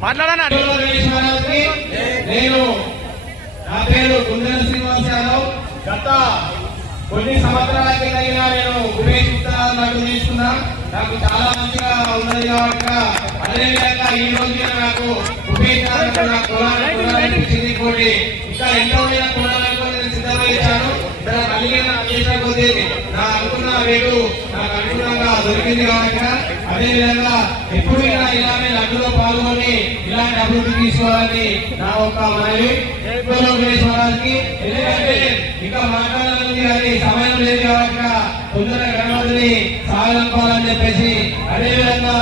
మాట్లాడనా. నేను నా పేరు కుందేల శ్రీనివాస్ యాదవ్. గత కొన్ని సంవత్సరాల కింద నేను ఉమేష్ గుప్తా తీసుకున్నా. నాకు చాలా మంచిగా ఉన్నది కాబట్టి అదేవిధంగా ఈ రోజు నాకు ఉమేష్ కులాలనిపించింది. ఇంకోటి ఇంకా ఎన్నో కులాలకు నేను సిద్ధమయ్యాను. నా అనుకున్న రేటు నాకు అనుగుణంగా దొరికింది కాబట్టి అదేవిధంగా ఎప్పుడు ఇలానే లడ్డులో పాల్గొని ఇలాంటి అభివృద్ధి తీసుకోవాలని నా ఒక మనవి. గణేశ్వరానికి ఎందుకంటే ఇంకా మాట్లాడాలని కానీ సమయం లేదు కాబట్టి తొందరగా గణపతిని సాగనంపాలని చెప్పేసి అదేవిధంగా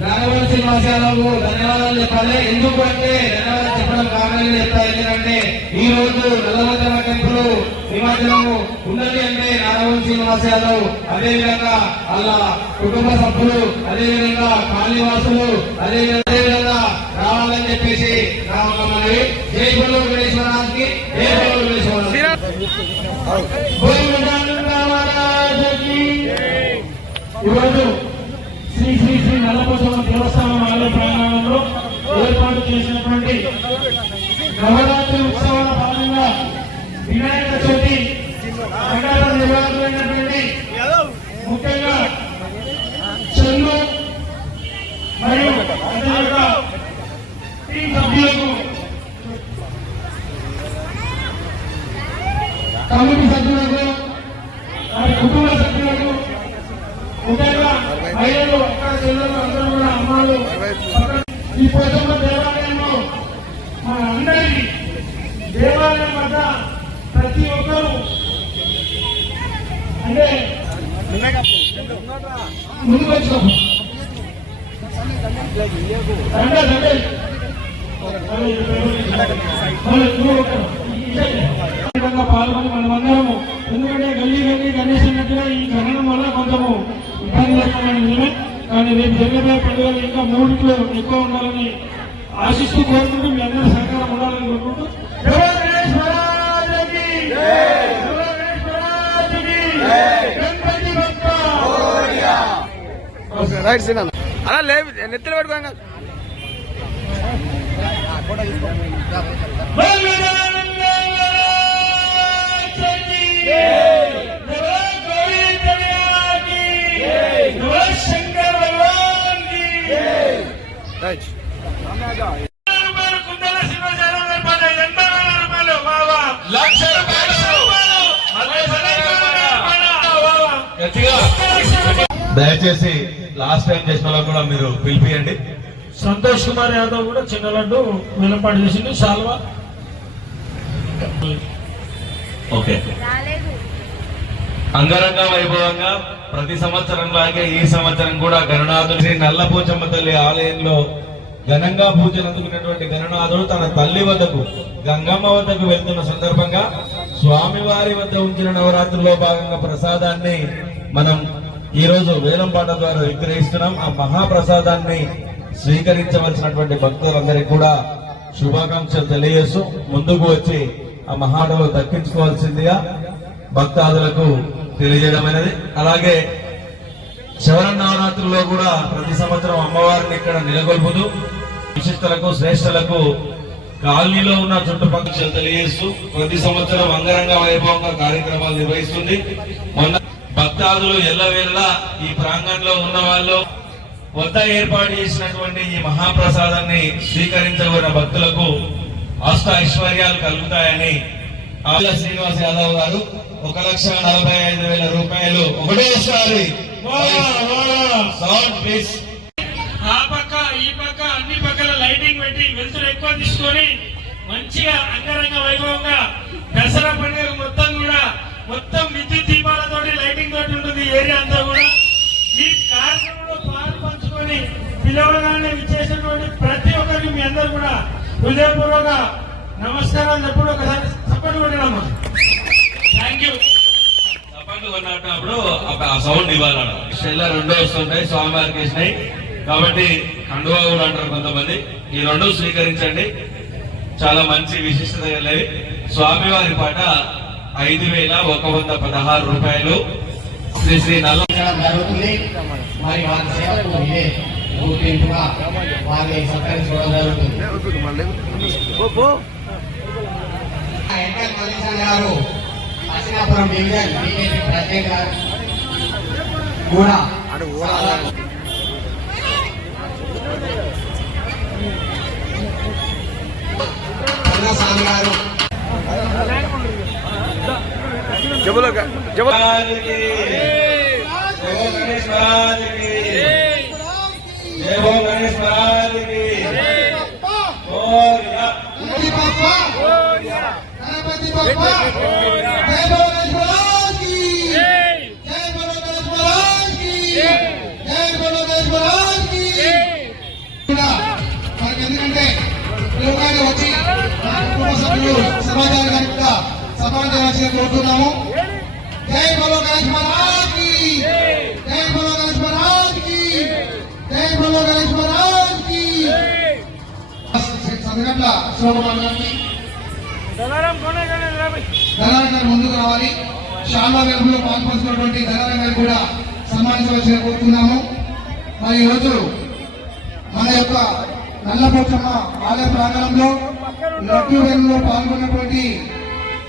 నాగవరం శ్రీనివాస్ యాదవ్ ధన్యవాదాలు చెప్పాలి. ఎందుకంటే ధన్యవాదాలు చెప్పడం కారణం చెప్తారు. ఎందుకంటే ఈ రోజు నల్లమందర టెంపుల్ నిమజ్జనము ఉన్నది అంటే నాగవరం శ్రీనివాస్ యాదవ్ అదేవిధంగా వాళ్ళ కుటుంబ సభ్యులు అదేవిధంగా కాలనీవాసులు అదేవిధంగా రావాలని చెప్పేసి నా ఒక మనవి. జై బలో గణేశ్వరానికి, జై బలో గణేశ్వరానికి. ఈరోజు శ్రీ శ్రీ శ్రీ నల్లపోచమ్మ దేవస్థానం ఆలయ ప్రాంగణంలో ఏర్పాటు చేసినటువంటి నవరాత్రి ఉత్సవాల భాగంగా వినాయక చవితి పండుగ నిర్వాహకులైనటువంటి ముఖ్యంగా చెల్లు మరియు అతని యొక్క టీం సభ్యులకు కమిటీ సభ్యులకు వారి కుటుంబ సభ్యులకు ముఖ్యంగా మహిళలు అక్కడ చెల్లెలు అందరూ కూడా అమ్మాలు ఈ పోచమ్మ దేవాలయంలో మన అందరికీ దేవాలయం వద్ద ప్రతి ఒక్కరూ అంటే ముందుకు వచ్చాము పాల్గొని మనమందరము ఎందుకంటే గల్లీ గల్లీ గణేష్ అన్నట్టుగా ఈ గణనం వల్ల కొంచెము ఇబ్బంది లేకుండా నిజమే కానీ రేపు జరిగే పండుగలు ఇంకా మూడిట్లో ఎక్కువ ఉండాలని ఆశిస్తూ కోరుకుంటూ మీ అందరూ సహకారం ఉండాలని కోరుకుంటూ రైట్ సీన్ అలా లేదు నెత్తిలో పెట్టుకోండి రైట్ దయచేసి లాస్ట్ టైం చేసిన వాళ్ళకు కూడా మీరు పిలిపియండి. సంతోష్ కుమార్ యాదవ్ కూడా చిన్న లడ్డు విలపాటు చేసింది శాల్వా. ఓకే, అంగరంగ వైభవంగా ప్రతి సంవత్సరం లాగే ఈ సంవత్సరం కూడా గణనాథుడు శ్రీ నల్లపోచమ్మ తల్లి ఆలయంలో ఘనంగా పూజలు అందుకున్నటువంటి గణనాథుడు తన తల్లి వద్దకు గంగమ్మ వద్దకు వెళ్తున్న సందర్భంగా స్వామివారి వద్ద ఉంచిన నవరాత్రుల్లో భాగంగా ప్రసాదాన్ని మనం ఈ రోజు వేలంపాట ద్వారా విక్రయిస్తున్నాం. ఆ మహాప్రసాదాన్ని స్వీకరించవలసినటువంటి భక్తులందరికీ కూడా శుభాకాంక్షలు తెలియజేస్తూ ముందుకు వచ్చి ఆ మహాడలో దక్కించుకోవాల్సిందిగా భక్తాదులకు తెలియజేయడమైనది. అలాగే శవరణ నవరాత్రుల్లో కూడా ప్రతి సంవత్సరం అమ్మవారిని ఇక్కడ నెలకొల్పుతూ విశిష్టలకు శ్రేష్ఠలకు కాలనీలో ఉన్న చుట్టుపక్కల తెలియజేస్తూ ప్రతి సంవత్సరం అంగరంగ వైభవంగా కార్యక్రమాలు నిర్వహిస్తుంది. మొన్న భక్తాదులు ఎల్లవేళలా ఈ ప్రాంగణంలో ఉన్న వాళ్ళు వద్ద ఏర్పాటు చేసినటువంటి ఈ మహాప్రసాదాన్ని స్వీకరించబడిన భక్తులకు అష్ట ఐశ్వర్యాలు కలుగుతాయని ఆల శ్రీనివాస్ యాదవ్ గారు 1,45,000 రూపాయలు ఒకటేసారి సౌండ్ ప్లీజ్. ఆ పక్క ఈ పక్క అన్ని పక్కల లైటింగ్ పెట్టి వెలుతురు ఎక్కువ తీసుకొని మంచిగా అంగరంగ వైభవంగా దసరా పండుగ మొత్తం విద్యుత్ దీపాలతో లైటింగ్ తోటి ఉంటుంది ఏరియా అంతా కూడా. ఈ కార్యక్రమంలో పాలు పంచుకొని పిలవగానే విచ్చేసినటువంటి ప్రతి ఒక్కరికి మీ అందరూ కూడా హృదయపూర్వక నమస్కారాలు చెప్పుడు ఒకసారి సపోర్ట్ కొట్టడమ్మా. Thank you. సపోర్ట్ కొన్నప్పుడు ఆ సౌండ్ ఇవ్వాలన్న షెల్ల రెండో వస్తుంటాయి స్వామివారికి వేసినాయి కాబట్టి కండువా కూడా అంటారు కొంతమంది. ఈ రెండు స్వీకరించండి, చాలా మంచి విశిష్టత కలిగి. స్వామివారి పాట 5,116 రూపాయలు శ్రీ శ్రీ నల్ల జరుగుతుంది. మరి వారి సేవకు ఇదే గుర్తింపుగా వారిని సత్కరించుకోవడం జరుగుతుంది. ఎంఎల్ మల్లేశం గారు అసినాపురం డివిజన్ బీజేపీ ప్రెసిడెంట్ గారు కూడా స్వామి గారు గణేష్ మహారాజుకి జై హో గణేష్ మహారాజుకి గణపతి బప్పా జై బోలో గణేష్ మహారాజ్ కి జై బోలో గణేష్ మహారాజ్ కి జై బోలో గణేష్ మహారాజ్ కి. మనకి ఎందుకంటే లోకాన్ని వచ్చి మా కుటుంబ సభ్యులు సమాచారం గారికి కూడా సమాచారం కోరుతున్నాము. జై బోలో గణేష్ మహారాజ్ కి జై బోలో గణేష్ మహారాజ్ కి జై బోలో గణేష్ మహారాజ్ కి. సందగట్ల శివకుమార్ గారికి దళారం గారు ముందుకు రావాలి. శాల్వా వెలుపులో పాల్పంచుకున్నటువంటి దళారం గారు కూడా సన్మానించవలసిన కోరుతున్నాము. మరి ఈరోజు మన యొక్క నల్లపోచమ్మ ఆలయ ప్రాంగణంలో లడ్డూ వేలంలో పాల్గొన్నటువంటి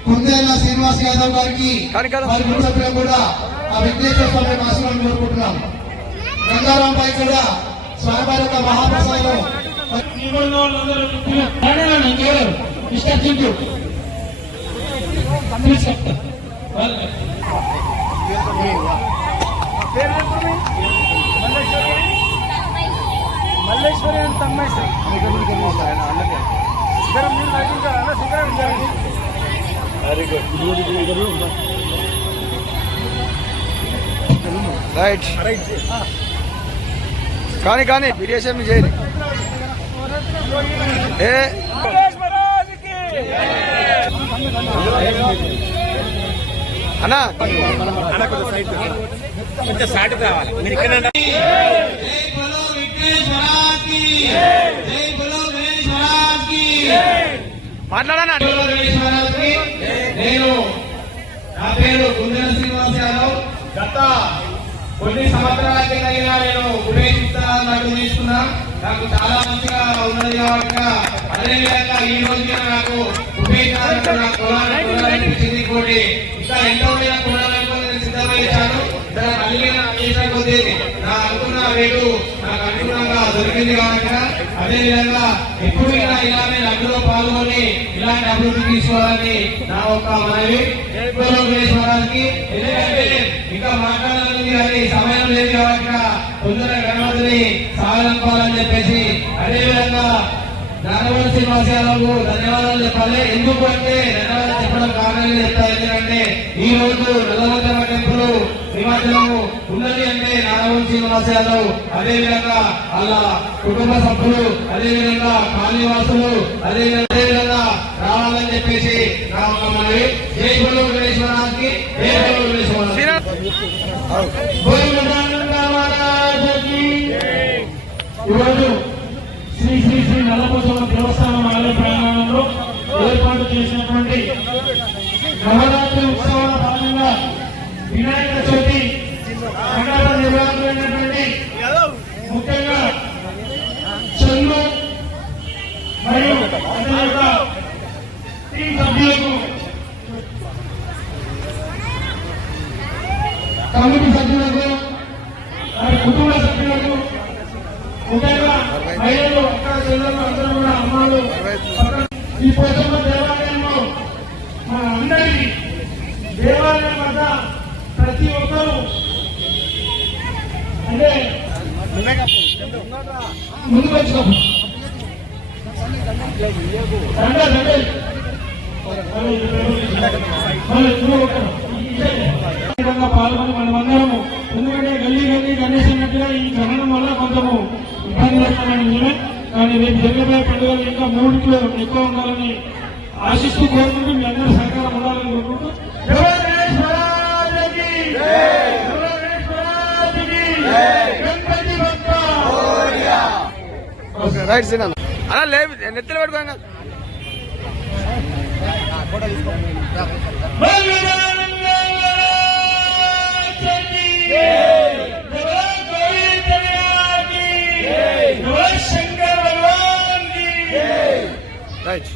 కుందేళ్ల శ్రీనివాస్ యాదవ్ గారికి వారి కుటుంబ సభ్యులకు కూడా ఆ వెంకటేశ్వర స్వామి యొక్క ఆశీర్వాదం కోరుకుంటున్నాం. గంగారాం పై కూడా స్వామివారి యొక్క మహాప్రసాదం మల్లేశ్వరి అండ్ తమ్మేశ్వరి ఇద్దరు మీరు నటించారా శిఖరం వెరీ గుడ్ రైట్ కానీ విదేశం చేయాలి అన్నా కొంచెం సాటి కావాలి మీరు ఇక్కడ మాట్లాడనా. నేను నా పేరు కుందేల శ్రీనివాస్ యాదవ్. గత కొన్ని సంవత్సరాల కింద నేను ఉపేక్షిస్తాను తీసుకున్నా. నాకు చాలా మంచిగా ఉన్నది కాబట్టి అదేవిధంగా ఈ రోజు నాకు ఉపేక్షించింది కూడా ఇంకా ఎంతో కొనాలనుకో సిద్ధమయ్యాను. మళ్ళీ నా అనుకున్న రేటు నాకు అనుగుణంగా దొరికింది కాబట్టి అదేవిధంగా ఎప్పుడు ఇలానే లడ్డులో పాల్గొని ఇలాంటి అభివృద్ధి తీసుకోవాలని నా ఒక మనవి. ఎందుకంటే ఇంకా మాట్లాడాలని కానీ సమయం లేదు కాబట్టి తొందరగా గణపతిని సాగనుకోవాలని చెప్పేసి అదేవిధంగా నాగవల్ శ్రీనివాస్ యాదవ్ ధన్యవాదాలు చెప్పాలి. ఎందుకు అంటే ధన్యవాదాలు చెప్పడం కారణం చెప్తారు. ఎందుకంటే ఈ రోజు నల్లవంతమ టెంపుల్ నిమజ్జనము ఉన్నది అంటే నాగవల్ శ్రీనివాస్ యాదవ్ అదేవిధంగా వాళ్ళ కుటుంబ సభ్యులు అదేవిధంగా కాలనీవాసులు అదేవిధంగా రావాలని చెప్పేసి నా ఒక మనవి. జై బలో గణేశ్వరానికి జై బలో గణేశ్వరానికి. ఈరోజు శ్రీ శ్రీ శ్రీ నల్లపోచమ్మ దేవస్థానం ఆలయ ప్రాంగణంలో ఏర్పాటు చేసినటువంటి నవరాత్రి ఉత్సవాల భాగంగా వినాయక చవితి పండుగ నిర్వహణమైనటువంటి ముఖ్యంగా చెల్లు మరియు అతని యొక్క టీం సభ్యులకు కమిటీ సభ్యులకు వారి కుటుంబ సభ్యులకు ముఖ్యంగా మహిళలు అక్క చెల్లెలు అందరూ కూడా అమ్మాలు ఈ పోచమ్మ దేవాలయంలో మన అందరికీ దేవాలయం వద్ద ప్రతి ఒక్కరూ అంటే ముందుకు వచ్చుకోండి పాల్గొని మనమందరము ఎందుకంటే గల్లీ గణేష్ అన్నట్టుగా ఈ గ్రహణం వల్ల కొంచెము ఇబ్బంది పడుతున్నాను నిజమే. కానీ రేపు జరిగిపోయే పండుగలు ఇంకా 3 కిలోలు ఎక్కువ ఉండాలని ఆశిస్తూ కోరుకుంటూ మీ అందరూ సహకారం ఉండాలని కోరుకుంటూ రైట్ సినా అలా లేదు నెత్తలు పెట్టుకోండి. రైట్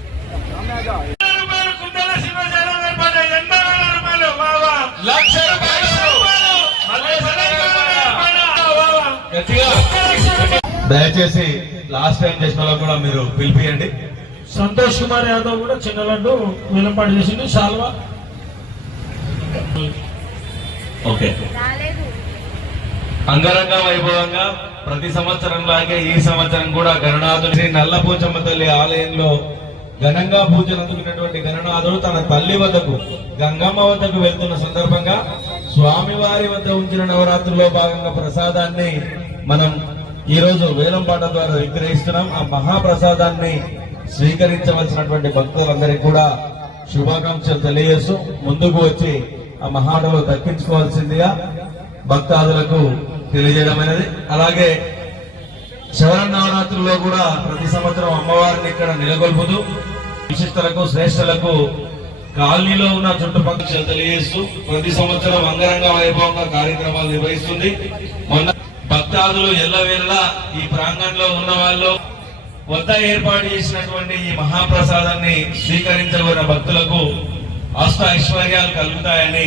దయచేసి లాస్ట్ టైం చేసిన వాళ్ళకు కూడా మీరు పిలిపియండి. సంతోష్ కుమార్ యాదవ్ కూడా చిన్న లడ్డు వేలంపాటు చేసింది శాల్వా. ఓకే, అంగరంగ వైభవంగా ప్రతి సంవత్సరం లాగే ఈ సంవత్సరం కూడా గణనాథుడు శ్రీ నల్లపోచమ్మ తల్లి ఆలయంలో ఘనంగా పూజలు అందుకున్నటువంటి గణనాథుడు తన తల్లి వద్దకు గంగమ్మ వద్దకు వెళ్తున్న సందర్భంగా స్వామివారి వద్ద ఉంచిన నవరాత్రుల్లో భాగంగా ప్రసాదాన్ని మనం ఈ రోజు వేలంపాట ద్వారా విక్రయిస్తున్నాం. ఆ మహాప్రసాదాన్ని స్వీకరించవలసినటువంటి భక్తులందరికీ కూడా శుభాకాంక్షలు తెలియజేస్తూ ముందుకు వచ్చి ఆ మహాటలో దక్కించుకోవాల్సిందిగా భక్తాదులకు తెలియజేయడమైనది. అలాగే శరన్నవరాత్రుల్లో కూడా ప్రతి సంవత్సరం అమ్మవారిని ఇక్కడ నెలకొల్పుతూ విశిష్టలకు శ్రేష్ఠులకు కాలనీలో ఉన్న చుట్టుపక్కల తెలియజేస్తూ ప్రతి సంవత్సరం అంగరంగ వైభవంగా కార్యక్రమాలు నిర్వహిస్తుంది. మొన్న భక్తాదులు ఎల్లవేళలా ఈ ప్రాంగణంలో ఉన్న వాళ్ళు వద్ద ఏర్పాటు చేసినటువంటి ఈ మహాప్రసాదాన్ని స్వీకరించబడిన భక్తులకు అష్ట ఐశ్వర్యాలు కలుగుతాయని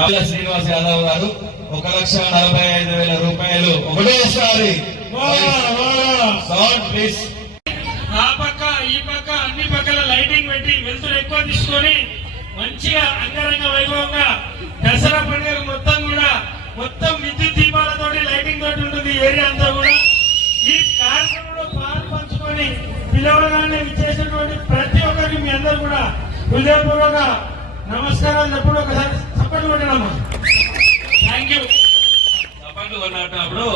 ఆల శ్రీనివాస్ యాదవ్ గారు 1,45,000 రూపాయలు ఒకటేసారి సౌండ్ ప్లీజ్. ఆ పక్క ఈ పక్క అన్ని పక్కల లైటింగ్ పెట్టి వెలుతురు ఎక్కువ తీసుకొని మంచిగా అంగరంగ వైభవంగా దసరా పండుగ మొత్తం విద్యుత్ దీపాలతో లైటింగ్ తోటి ఉంటుంది ఏరియా అంతా కూడా. ఈ కార్యక్రమంలో పాలు పంచుకొని పిలవగానే ఇచ్చేసినటువంటి ప్రతి ఒక్కరికి మీ అందరూ కూడా హృదయపూర్వక నమస్కారాలు చెప్పుడు ఒకసారి సపోర్ట్ కొట్టడమ్మా. Thank you. చప్పట్లు కొన్నప్పుడు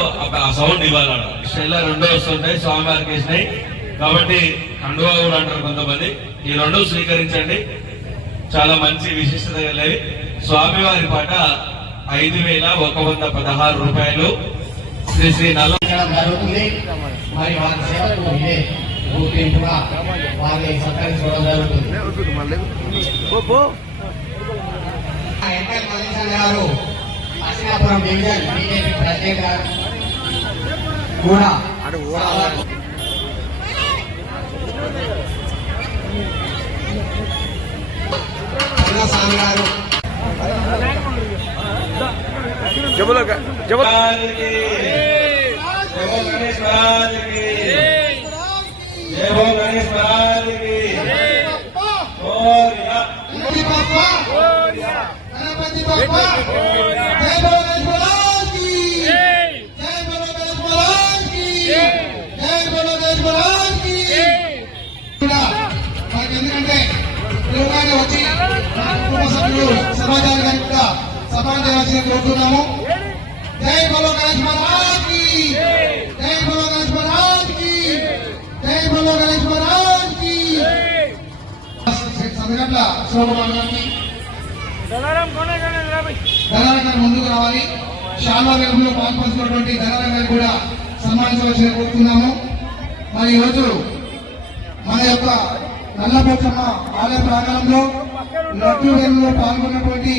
ఆ సౌండ్ ఇవ్వాలన్న ఇలా 2 వస్తుంటాయి, స్వామివారికి వేసినాయి కాబట్టి కండువా కూడా అంటారు కొంతమంది. ఈ 2 స్వీకరించండి, చాలా మంచి విశిష్టత కలిగి. స్వామివారి పాట 5,116 రూపాయలు శ్రీ శ్రీ నల్ల జరుగుతుంది. మరి వారి సేవకు ఇదే గుర్తింపుగా వారిని సత్కరించుకోవడం జరుగుతుంది. ఎంఎల్ మల్లేశన్ గారు అశ్వినాపురం డివిజన్ బీజేపీ ప్రెసిడెంట్ గారు కూడా స్వామి గారు గణపతి బప్పా జై బలో గణేష్ మహారాజ్ కి జై బలో గణేష్ మహారాజ్ కి జై బలో గణేష్ మహారాజ్ కి. మనకి ఎందుకంటే తెలుగుగా వచ్చి కుటుంబ సభ్యులు సమాచారం గారికి కూడా సమానం చేయాల్సిన కోరుతున్నాము. జై బలో గణేష్ మహారాజ్ కి జై బలో గణేష్ మహారాజ్ కి జై బలో గణేష్ మహారాజ్ కి. సందగట్ల శోభమాన్ గారికి దళారం గారు ముందుకు రావాలి. శాల్వా వెలుగులో పాల్పంచుకున్నటువంటి దళారం గారు కూడా సన్మానించవలసిన కోరుతున్నాము. మరి ఈరోజు మన యొక్క నల్లపోచమ్మ ఆలయ ప్రాంగణంలో లడ్డు వేలులో పాల్గొన్నటువంటి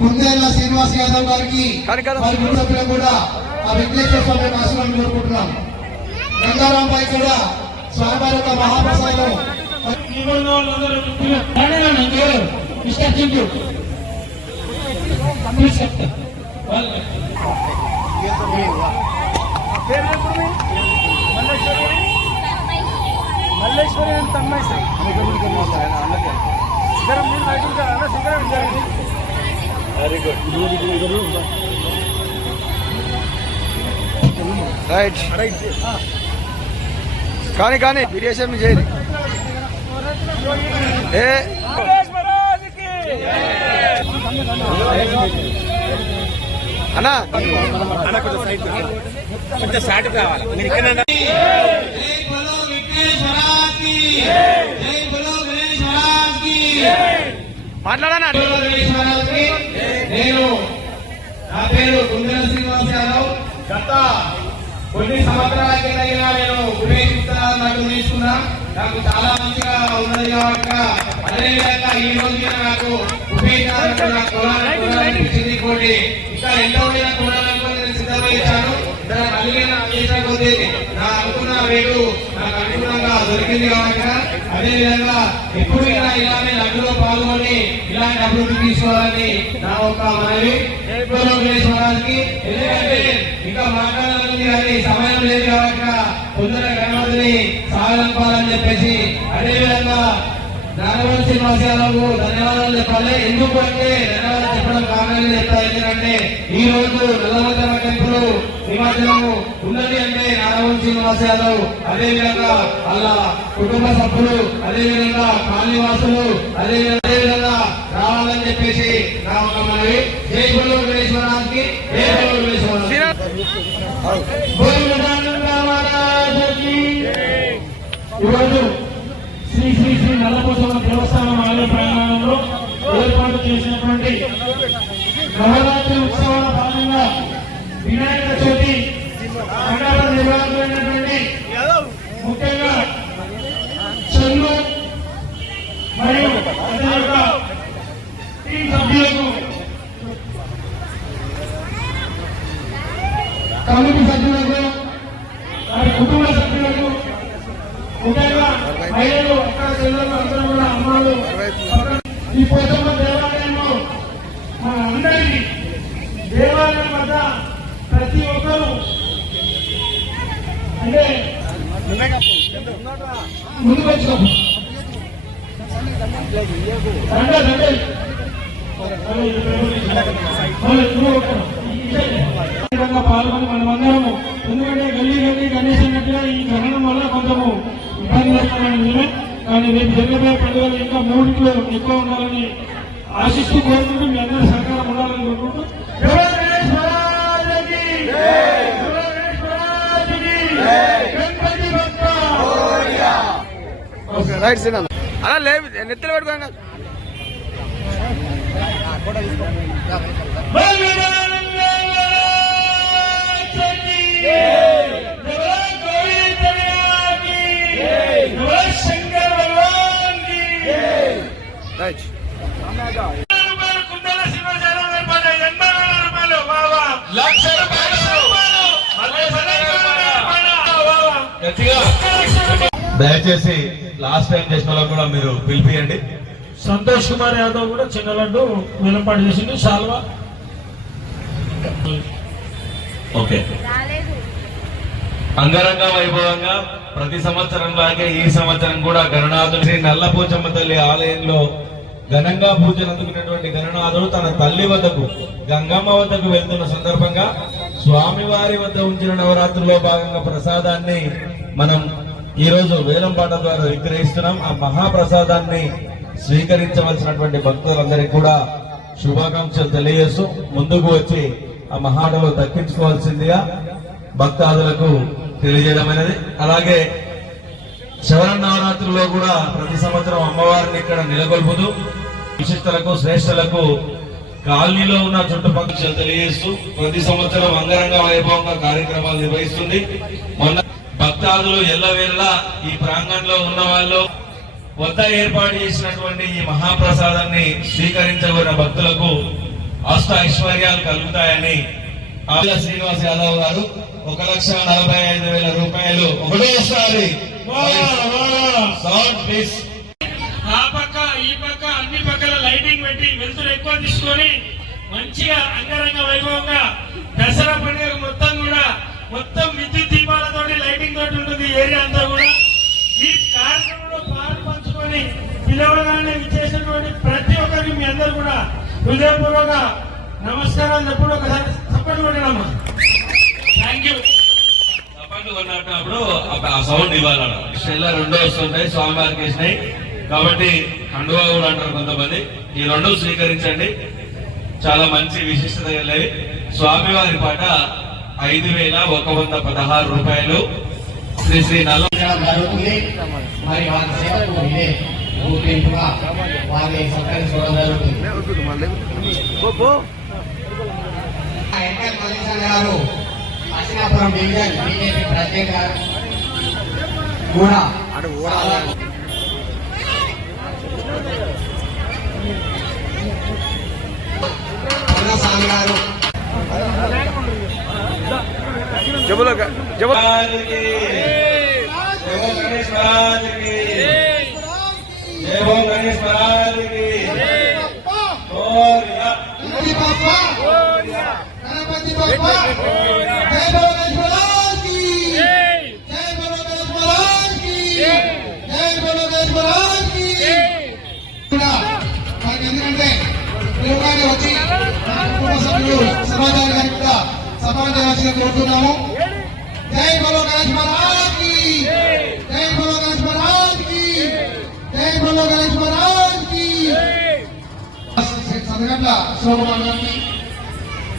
కుందేళ్ల శ్రీనివాస్ యాదవ్ గారికి వారి కుటుంబ కూడా ఆ వెంకటేశ్వర స్వామి ఆశీర్వాదం కోరుకుంటున్నాం. గంగారాంపై కూడా స్వామివారి యొక్క మహాప్రసాదం మల్లేశ్వరి అంత అమ్మాయి సార్ శిఖరం మీరు బయట శిఖరం వెరీ గుడ్ రైట్ కానీ వీడియేషన్ చేయాలి. అన్నా కొంచెం సైడ్ కొంచెం సాటి కావాలి మీరు ఇక్కడ మాట్లాడానా. నేను నా పేరు కుందేల శ్రీనివాస్ యాదవ్. గత కొన్ని సంవత్సరాల కింద నేను ఉపయోగిస్తున్నట్టు తీసుకున్నా. నాకు చాలా మంచిగా ఉన్నది కాబట్టి అదేవిధంగా ఈ రోజు నాకు ఉపయోగించాలనిపించింది. ఇంకోటి ఇంకా ఎంతో కొనాలనుకుని సిద్ధమయ్యాను. మళ్ళీ నా అనుకున్న రేటు నాకు అనుగుణంగా దొరికింది కాబట్టి అదేవిధంగా ఎప్పుడు ఇలానే లడ్డులో పాల్గొని ఇలాంటి అభివృద్ధి తీసుకోవాలని నా ఒక మనవి. ఎందుకంటే ఇంకా మాట్లాడాలని కానీ సమయం లేదు కాబట్టి పొద్దున గణపతిని సాగనంపాలని చెప్పేసి అదేవిధంగా నాగవరం శ్రీనివాస్ యాదవ్ ధన్యవాదాలు చెప్పాలి. ఎందుకంటే ధన్యవాదాలు చెప్పడం కారణం చెప్తారు. ఎందుకంటే ఈ రోజు నల్లమల్లమ్మ టెంపుల్ నిమజ్జనం ఉన్నది అంటే నాగవరం శ్రీనివాస్ యాదవ్ అదేవిధంగా వాళ్ళ కుటుంబ సభ్యులు అదేవిధంగా కాలనీవాసులు అదేవిధంగా రావాలని చెప్పేసి నా ఒక మనవి. జై బలో గణేష్ మహారాజ్కి జై బలో గణేష్ మహారాజ్. ఈరోజు శ్రీ శ్రీ శ్రీ నల్లపోచమ్మ దేవస్థానం ఆలయ ప్రాంగణంలో ఏర్పాటు చేసినటువంటి నవరాత్రి ఉత్సవాల భాగంగా వినాయక చవితి మండప నిర్వాహకులైనటువంటి ముఖ్యంగా చెల్లు మరియు అతని యొక్క టీం సభ్యులకు కమిటీ సభ్యులకు వారి కుటుంబ సభ్యులకు ముఖ్యంగా మహిళలు అక్క చెల్లెలు అందరూ కూడా అమ్మలు ఈ పోతమ్మ దేవాలయంలో మన అందరికీ దేవాలయం వద్ద ప్రతి ఒక్కరూ అంటే ముందుకు వచ్చాము పాల్గొని మనమందరము ఎందుకంటే గల్లీ గణేష్ అన్నట్టుగా ఈ గ్రహణం వల్ల కొంచెము ఇబ్బంది వస్తున్నాయి కానీ రేపు జరిగిపోయే పండుగలు ఇంకా మూడింట్లో ఎక్కువ ఉండాలని ఆశిస్తూ కోరుకుంటూ మీ అందరూ సహకారం ఉండాలని కోరుకుంటూ రైట్ సినా అలా లేదు నెత్తలు పెట్టుకోండి రైట్ కుందల సింహాచలం ఏర్పడ్డాయి 80,000 రూపాయలు లక్ష దయచేసి లాస్ట్ టైం చేసిన వాళ్ళకు కూడా మీరు పిలిపియండి. సంతోష్ కుమార్ యాదవ్ కూడా చిన్న లడ్డు వేలంపాటు చేసింది శాల్వా. ఓకే, అంగరంగ వైభవంగా ప్రతి సంవత్సరం లాగే ఈ సంవత్సరం కూడా గణనాథుడు శ్రీ నల్లపోచమ్మ తల్లి ఆలయంలో ఘనంగా పూజలు అందుకున్నటువంటి గణనాథుడు తన తల్లి వద్దకు గంగమ్మ వద్దకు వెళ్తున్న సందర్భంగా స్వామివారి వద్ద ఉంచిన నవరాత్రుల్లో భాగంగా ప్రసాదాన్ని మనం ఈ రోజు వేలంపాట ద్వారా విగ్రహిస్తున్నాం. ఆ మహాప్రసాదాన్ని స్వీకరించవలసినటువంటి భక్తులందరికీ కూడా శుభాకాంక్షలు తెలియజేస్తూ ముందుకు వచ్చి ఆ మహాడలు దక్కించుకోవాల్సిందిగా భక్తాదులకు తెలియజేయడమైనది. అలాగే శవర నవరాత్రుల్లో కూడా ప్రతి సంవత్సరం అమ్మవారిని ఇక్కడ నెలకొల్పుతూ విశిష్టలకు శ్రేష్ఠలకు కాలనీలో ఉన్న చుట్టుపక్కల తెలియజేస్తూ ప్రతి సంవత్సరం అంగరంగ వైభవంగా కార్యక్రమాలు నిర్వహిస్తుంది. మొన్న భక్తాదులు ఎల్లవేళలా ఈ ప్రాంగణంలో ఉన్న వాళ్ళు వద్ద ఏర్పాటు చేసినటువంటి ఈ మహాప్రసాదాన్ని స్వీకరించబడిన భక్తులకు అష్ట ఐశ్వర్యాలు కలుగుతాయని ఆదిల శ్రీనివాస్ యాదవ్ గారు 1,45,000 రూపాయలు ఒకటేసారి సౌండ్ ప్లీజ్. ఆ పక్క ఈ పక్క అన్ని పక్కల లైటింగ్ పెట్టి వెలుతురు ఎక్కువ తీసుకొని మంచిగా అంగరంగ వైభవంగా దసరా పండుగ మొత్తం విద్యుత్ దీపాలతో లైటింగ్ తోటి ఉంటుంది ఏరియా అంతా కూడా. ఈ కార్యక్రమంలో పాలు పంచుకొని పిలవగానే విచ్చేసినటువంటి ప్రతి ఒక్కరికి మీ అందరూ కూడా హృదయపూర్వక నమస్కారాలు చెప్పుడు ఒకసారి సపోర్ట్ కొట్టడమ్మా. Thank you. సపోర్ట్ కొన్నప్పుడు ఆ సౌండ్ ఇవ్వాలన్న రెండో వస్తుంటాయి స్వామివారికి వేసినాయి కాబట్టి కండువా కూడా అంటారు కొంతమంది. ఈ రెండు స్వీకరించండి, చాలా మంచి విశిష్టత కలిగి. స్వామివారి పాట 5,116 రూపాయలు శ్రీ శ్రీ నల్ల జరుగుతుంది. మరి వారి సేవకు ఇదే గుర్తింపుగా వారిని సత్కరించుకోవడం జరుగుతుంది. ఎంఎల్ మల్లేశన్ గారు అసినాపురం డివిజన్ బీజేపీ ప్రెసిడెంట్ గారు కూడా స్వామి గారు జబులో జబులో గణేష్ మహారాజ్ కి జై బోలో గణేష్ మహారాజ్ కి గణపతి బప్పా గణపతి బప్పా జై బోలో గణేష్ మహారాజ్ కి జై బోలో గణేష్ మహారాజ్ కి జై బోలో గణేష్ మహారాజ్ కి కూడా మనకి ఎందుకంటే యోగాన్ని వచ్చి కుటుంబ సభ్యులు సమాధానం గారికి కూడా సమాధానం చేయాల్సిందిగా కోరుతున్నాము. జై బోలో గణేష్ మహారాజ్ కి జై బోలో గణేష్ మహారాజ్ కి జై బోలో గణేష్ మహారాజ్ కి. సదగట్ల శోభమాన్ గారికి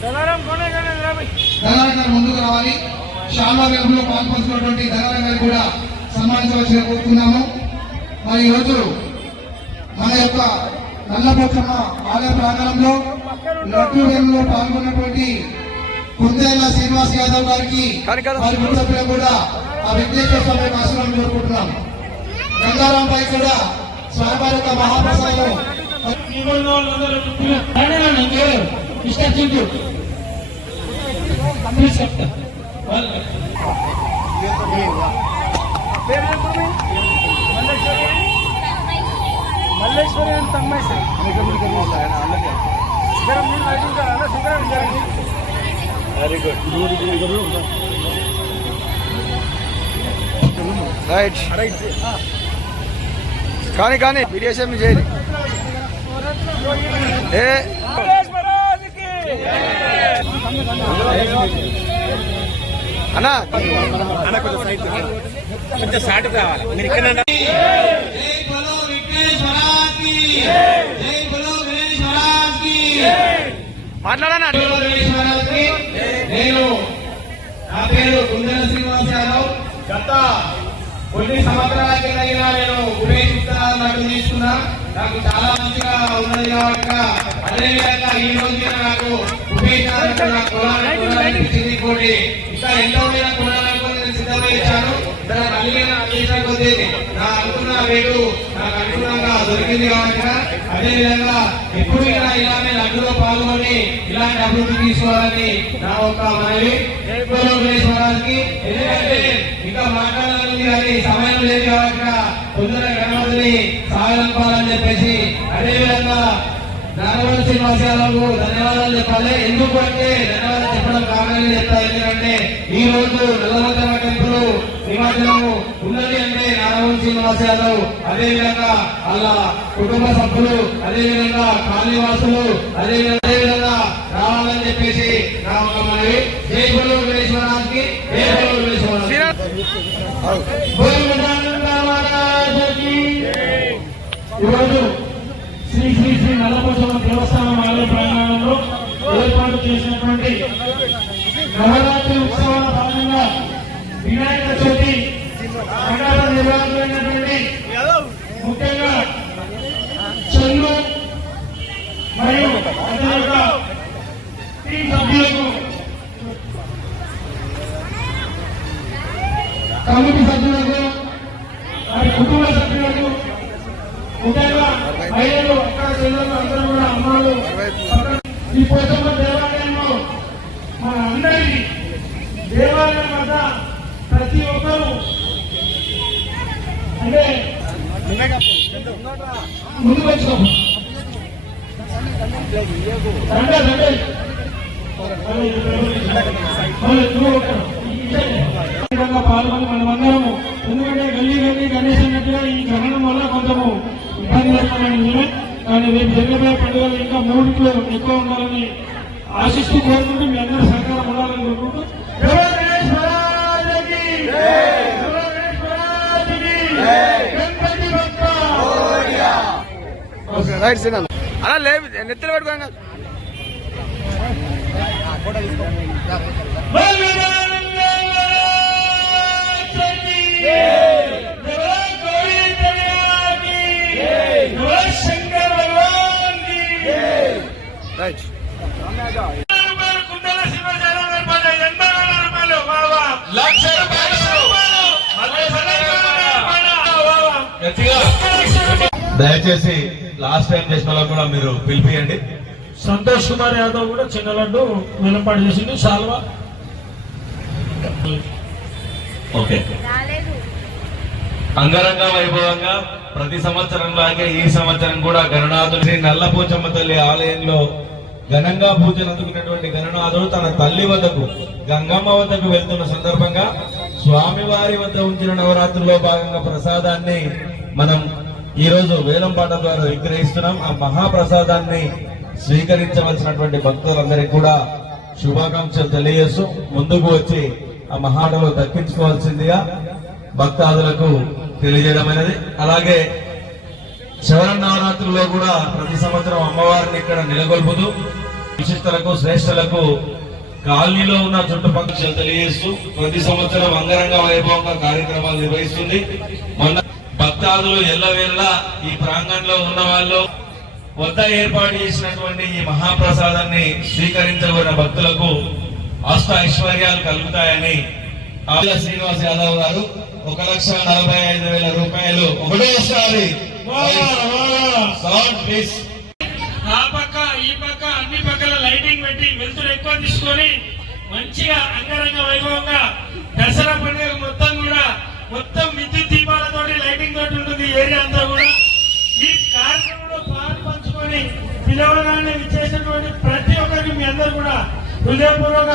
ధనారాయణ గారు ముందుకు రావాలి. శాల్వా వెలుగులో పాల్పంచుకున్నటువంటి ధనారాయణ గారు కూడా సన్మానించవలసిగా కోరుతున్నాము. మరి ఈరోజు మన యొక్క నల్లపోచమ్మ ఆలయ ప్రాంగణంలో లడ్డూ వేలంలో పాల్గొన్నటువంటి కుందేళ్ల శ్రీనివాస్ యాదవ్ గారికి వారి కుటుంబ సభ్యులకు కూడా ఆ వెంకటేశ్వర స్వామి యొక్క ఆశీర్వాదం కోరుకుంటున్నాం. గంగారాం పై కూడా స్వామివారి యొక్క మహాప్రసాదం ఇష్టం పేరు చెప్పండి. మల్లేశ్వరి ಅಂತ అమ్మాయి సార్ శిఖరం మీరు నడుచుకుంటారా శిఖరం వెరీ గుడ్ రైట్ కానీ కానీ వీడియోసేమి చేయాలి ఏ అన్నా కొంచెం సాటు కావాలి మీరు ఇక్కడ మాట్లాడనా నేను నా పేరు కుందల శ్రీనివాస్ యాదవ్. గత కొన్ని సంవత్సరాల కింద నేను ఉపయోగిస్తాను తీసుకున్నా. నాకు చాలా మంచిగా ఉన్నది కాబట్టి అదేవిధంగా ఈ రోజు నాకు ఉపయోగించాలని కొనాలనిపించింది. ఇంకోటి ఇంకా ఎంతో కొనాలనుకుని నేను సిద్ధమై ఇచ్చాను. మళ్ళీ కొద్ది నా అనుకున్న రేటు నాకు అనుగుణంగా దొరికింది కాబట్టి అదేవిధంగా ఎప్పుడు ఇలానే లడ్డులో పాల్గొని ఇలాంటి అభివృద్ధి తీసుకోవాలని నా ఒక మనవి. ఎందుకంటే ఇంకా మాట్లాడాలని కానీ సమయం లేదు కాబట్టి తొందరగా గణపతిని సాగనంపాలని చెప్పేసి అదేవిధంగా నాగవరం శ్రీనివాస్ యాదవ్ ధన్యవాదాలు చెప్పాలి. ఎందుకంటే ధన్యవాదాలు చెప్పడం కారణంగా చెప్తారు. ఎందుకంటే ఈ రోజు నల్లమంతమ్మ టెంపుల్ నిమజ్జనము ఉన్నది అంటే నాగవరం శ్రీనివాస్ యాదవ్ అదేవిధంగా వాళ్ళ కుటుంబ సభ్యులు అదేవిధంగా కాలనీవాసులు అదేవిధంగా రావాలని చెప్పేసి నా ఒక మనవి. జై బలో గణేశ్వరానికి జై బలో గణేశ్వరానికి. ఈరోజు శ్రీ శ్రీ శ్రీ నల్లపోచమ్మ దేవస్థానం ఆలయ ప్రాంగణంలో ఏర్పాటు చేసినటువంటి నవరాత్రి ఉత్సవాల భాగంగా వినాయక చవితి మండప నిర్వాహకులైనటువంటి ముఖ్యంగా చంద్రు మరియు అతని యొక్క టీం సభ్యులకు కమిటీ సభ్యులకు వారి కుటుంబ సభ్యులకు ముఖ్యంగా మహిళలు అక్కడ చెల్లెలు అందరూ కూడా అమ్మాలు ఈ పోచమ్మ దేవాలయంలో మన అందరికీ దేవాలయం వద్ద ప్రతి ఒక్కరూ అంటే ముందుకు వచ్చాము పాల్గొని మనమందరము ఎందుకంటే గల్లీ గల్లీ గణేష్ అన్నట్టుగా ఈ గ్రహణం వల్ల కొంచెము ఇబ్బంది జరుగుతుంది. కానీ రేపు జరిగిపోయే పండుగలు ఇంకా మూడిట్లో ఎక్కువ ఉండాలని ఆశిస్తూ కోరుకుంటూ మీ అందరూ సహకారం ఉండాలని కోరుకుంటూ రైట్ సినిమా అలా లేదు నెత్తిన పెట్టుకోగా రైట్ కుందల లక్ష దయచేసి లాస్ట్ టైం చేసిన వాళ్ళకు కూడా మీరు పిలిపియండి. సంతోష్ కుమార్ యాదవ్ కూడా చిన్న లడ్డు వెలంపాటు చేసింది. సాల్వా ఓకే. అంగరంగ వైభవంగా ప్రతి సంవత్సరం లాగే ఈ సంవత్సరం కూడా గణనాథుడి నల్లపోచమ్మ తల్లి ఆలయంలో ఘనంగా పూజలు అందుకున్నటువంటి గణనాథుడు తన తల్లి వద్దకు గంగమ్మ వద్దకు వెళ్తున్న సందర్భంగా స్వామివారి వద్ద ఉంచిన నవరాత్రుల్లో భాగంగా ప్రసాదాన్ని మనం ఈ రోజు వేలంపాట ద్వారా విగ్రహిస్తున్నాం. ఆ మహాప్రసాదాన్ని స్వీకరించవలసినటువంటి భక్తులందరికీ కూడా శుభాకాంక్షలు తెలియజేస్తూ ముందుకు వచ్చి ఆ మహాటలో దక్కించుకోవాల్సిందిగా భక్తాదులకు తెలియజేయడమైనది. అలాగే శరన్నవరాత్రుల్లో కూడా ప్రతి సంవత్సరం అమ్మవారిని ఇక్కడ నెలకొల్పుతూ విశిష్టలకు శ్రేష్ఠలకు కాలనీలో ఉన్న చుట్టుపక్కల తెలియజేస్తూ ప్రతి సంవత్సరం అంగరంగ వైభవంగా కార్యక్రమాలు నిర్వహిస్తుంది. మొన్న భక్తాదులు ఎల్లవేళ ఈ ప్రాంగణంలో ఉన్న వాళ్ళు వద్ద ఏర్పాటు చేసినటువంటి ఈ మహాప్రసాదాన్ని స్వీకరించబడిన భక్తులకు అష్ట ఐశ్వర్యాలు కలుగుతాయని ఆవుల శ్రీనివాస్ యాదవ్ గారు 1,45,000 రూపాయలు ఒకటోసారి ప్లీజ్. ఆ పక్క ఈ పక్క అన్ని పక్కల లైటింగ్ పెట్టి వెళ్తురు ఎక్కువ తీసుకొని మంచిగా అంగరంగ వైభవంగా దసరా పండుగ మొత్తం కూడా మొత్తం విద్యుత్ దీపాలతోటి లైటింగ్ తోటి ఉంటుంది ఈ ఏరియా అంతా కూడా. ఈ కార్యక్రమంలో పాలు పంచుకొని పిలవగానే విచ్చేసినటువంటి ప్రతి ఒక్కరికి మీ అందరూ కూడా హృదయపూర్వక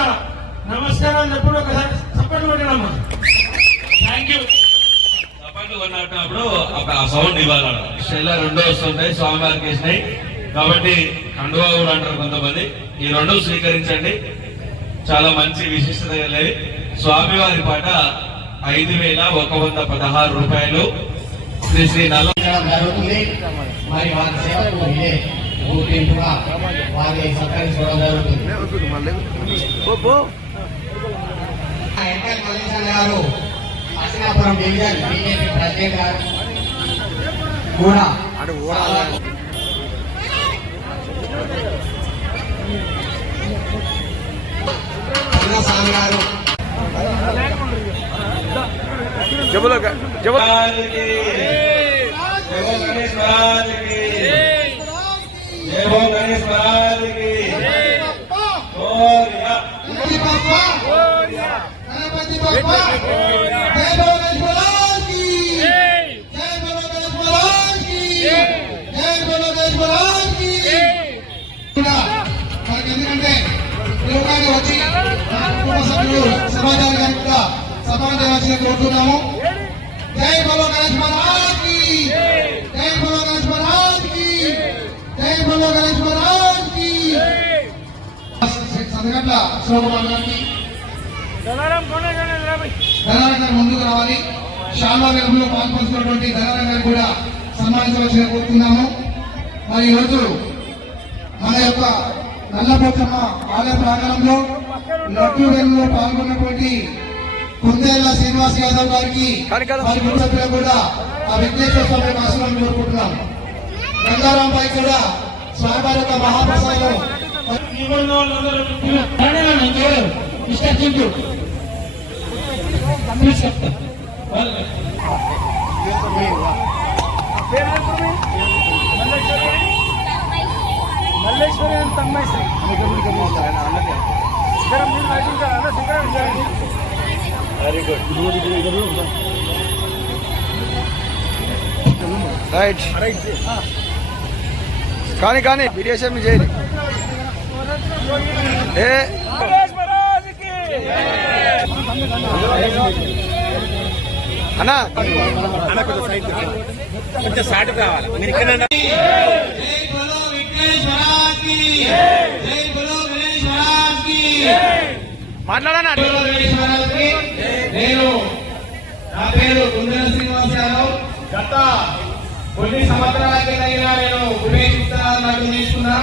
నమస్కారాలు ఎప్పుడు ఒకసారి చప్పట్లు కొట్టినమ్మా. Thank you. చప్పట్లు కొన్నప్పుడు ఆ సౌండ్ ఇవ్వాలి. స్టెల్ల రెండో వస్తుంటాయి, స్వామివారికి వేసినాయి కాబట్టి కండువా కూడా అంటారు కొంతమంది. ఈ రెండు స్వీకరించండి, చాలా మంచి విశిష్టత కలిగి. స్వామివారి పాట 5,116 రూపాయలు. శ్రీ శ్రీ నల్ల జరుగుతుంది. మరి వారి సేవకు ఇదే గుర్తింపుగా వారిని సత్కరించుకోవడం జరుగుతుంది. ఎంఎల్ మల్లేశన్ గారు అసినాపురం డివిజన్ బీజేపీ ప్రెసిడెంట్ గారు కూడా స్వామి గారు गणपति बप्पा जय बोलो गणेश महाराज की जय बोलो गणेश महाराज की जय बोलो गणेश महाराज की మనకి ఎందుకంటే యోగానికి వచ్చి కుటుంబ సభ్యులు సమాజాన్ని గారికి కూడా సమాజం చేయాల్సిందిగా కోరుతున్నాము. జై బోలో గణేష్ మహారాజ్ కి జై బోలో గణేష్ మహారాజ్ కి జై బోలో గణేష్ మహారాజ్ కి. సదగట్ల శివకుమార్ గారికి ధనారాయణ గారు ముందుకు రావాలి. శాల్వా వెలుగులో పాల్పంచుకున్నటువంటి ధనారాయణ గారు కూడా సన్మానించవలసిందిగా కోరుతున్నాము. మరి ఈరోజు మన యొక్క నల్లపోచమ్మ ఆలయ ప్రాంగణంలో లడ్డూ వేలులో పాల్గొన్నటువంటి కుందేళ్ల శ్రీనివాస్ యాదవ్ గారికి వారి కుటుంబ సభ్యులు కూడా ఆ వెంకటేశ్వర స్వామి ఆశీర్వాదం కోరుకుంటున్నాం. గంగారాం పై కూడా స్వామివారి యొక్క మహాప్రసాదం Malleswari and Tammeshwari very good right కానీ విదేశం మీ చేయాలి ఏ అన్నా కొంచెం సాటి కావాలి మీరు ఇక్కడ మాట్లాడనా. నేను నా పేరు కుందేళ్ల శ్రీనివాస్ యాదవ్. గత కొన్ని సంవత్సరాల కింద నేను ఉపయోగిస్తున్నా తీసుకున్నా.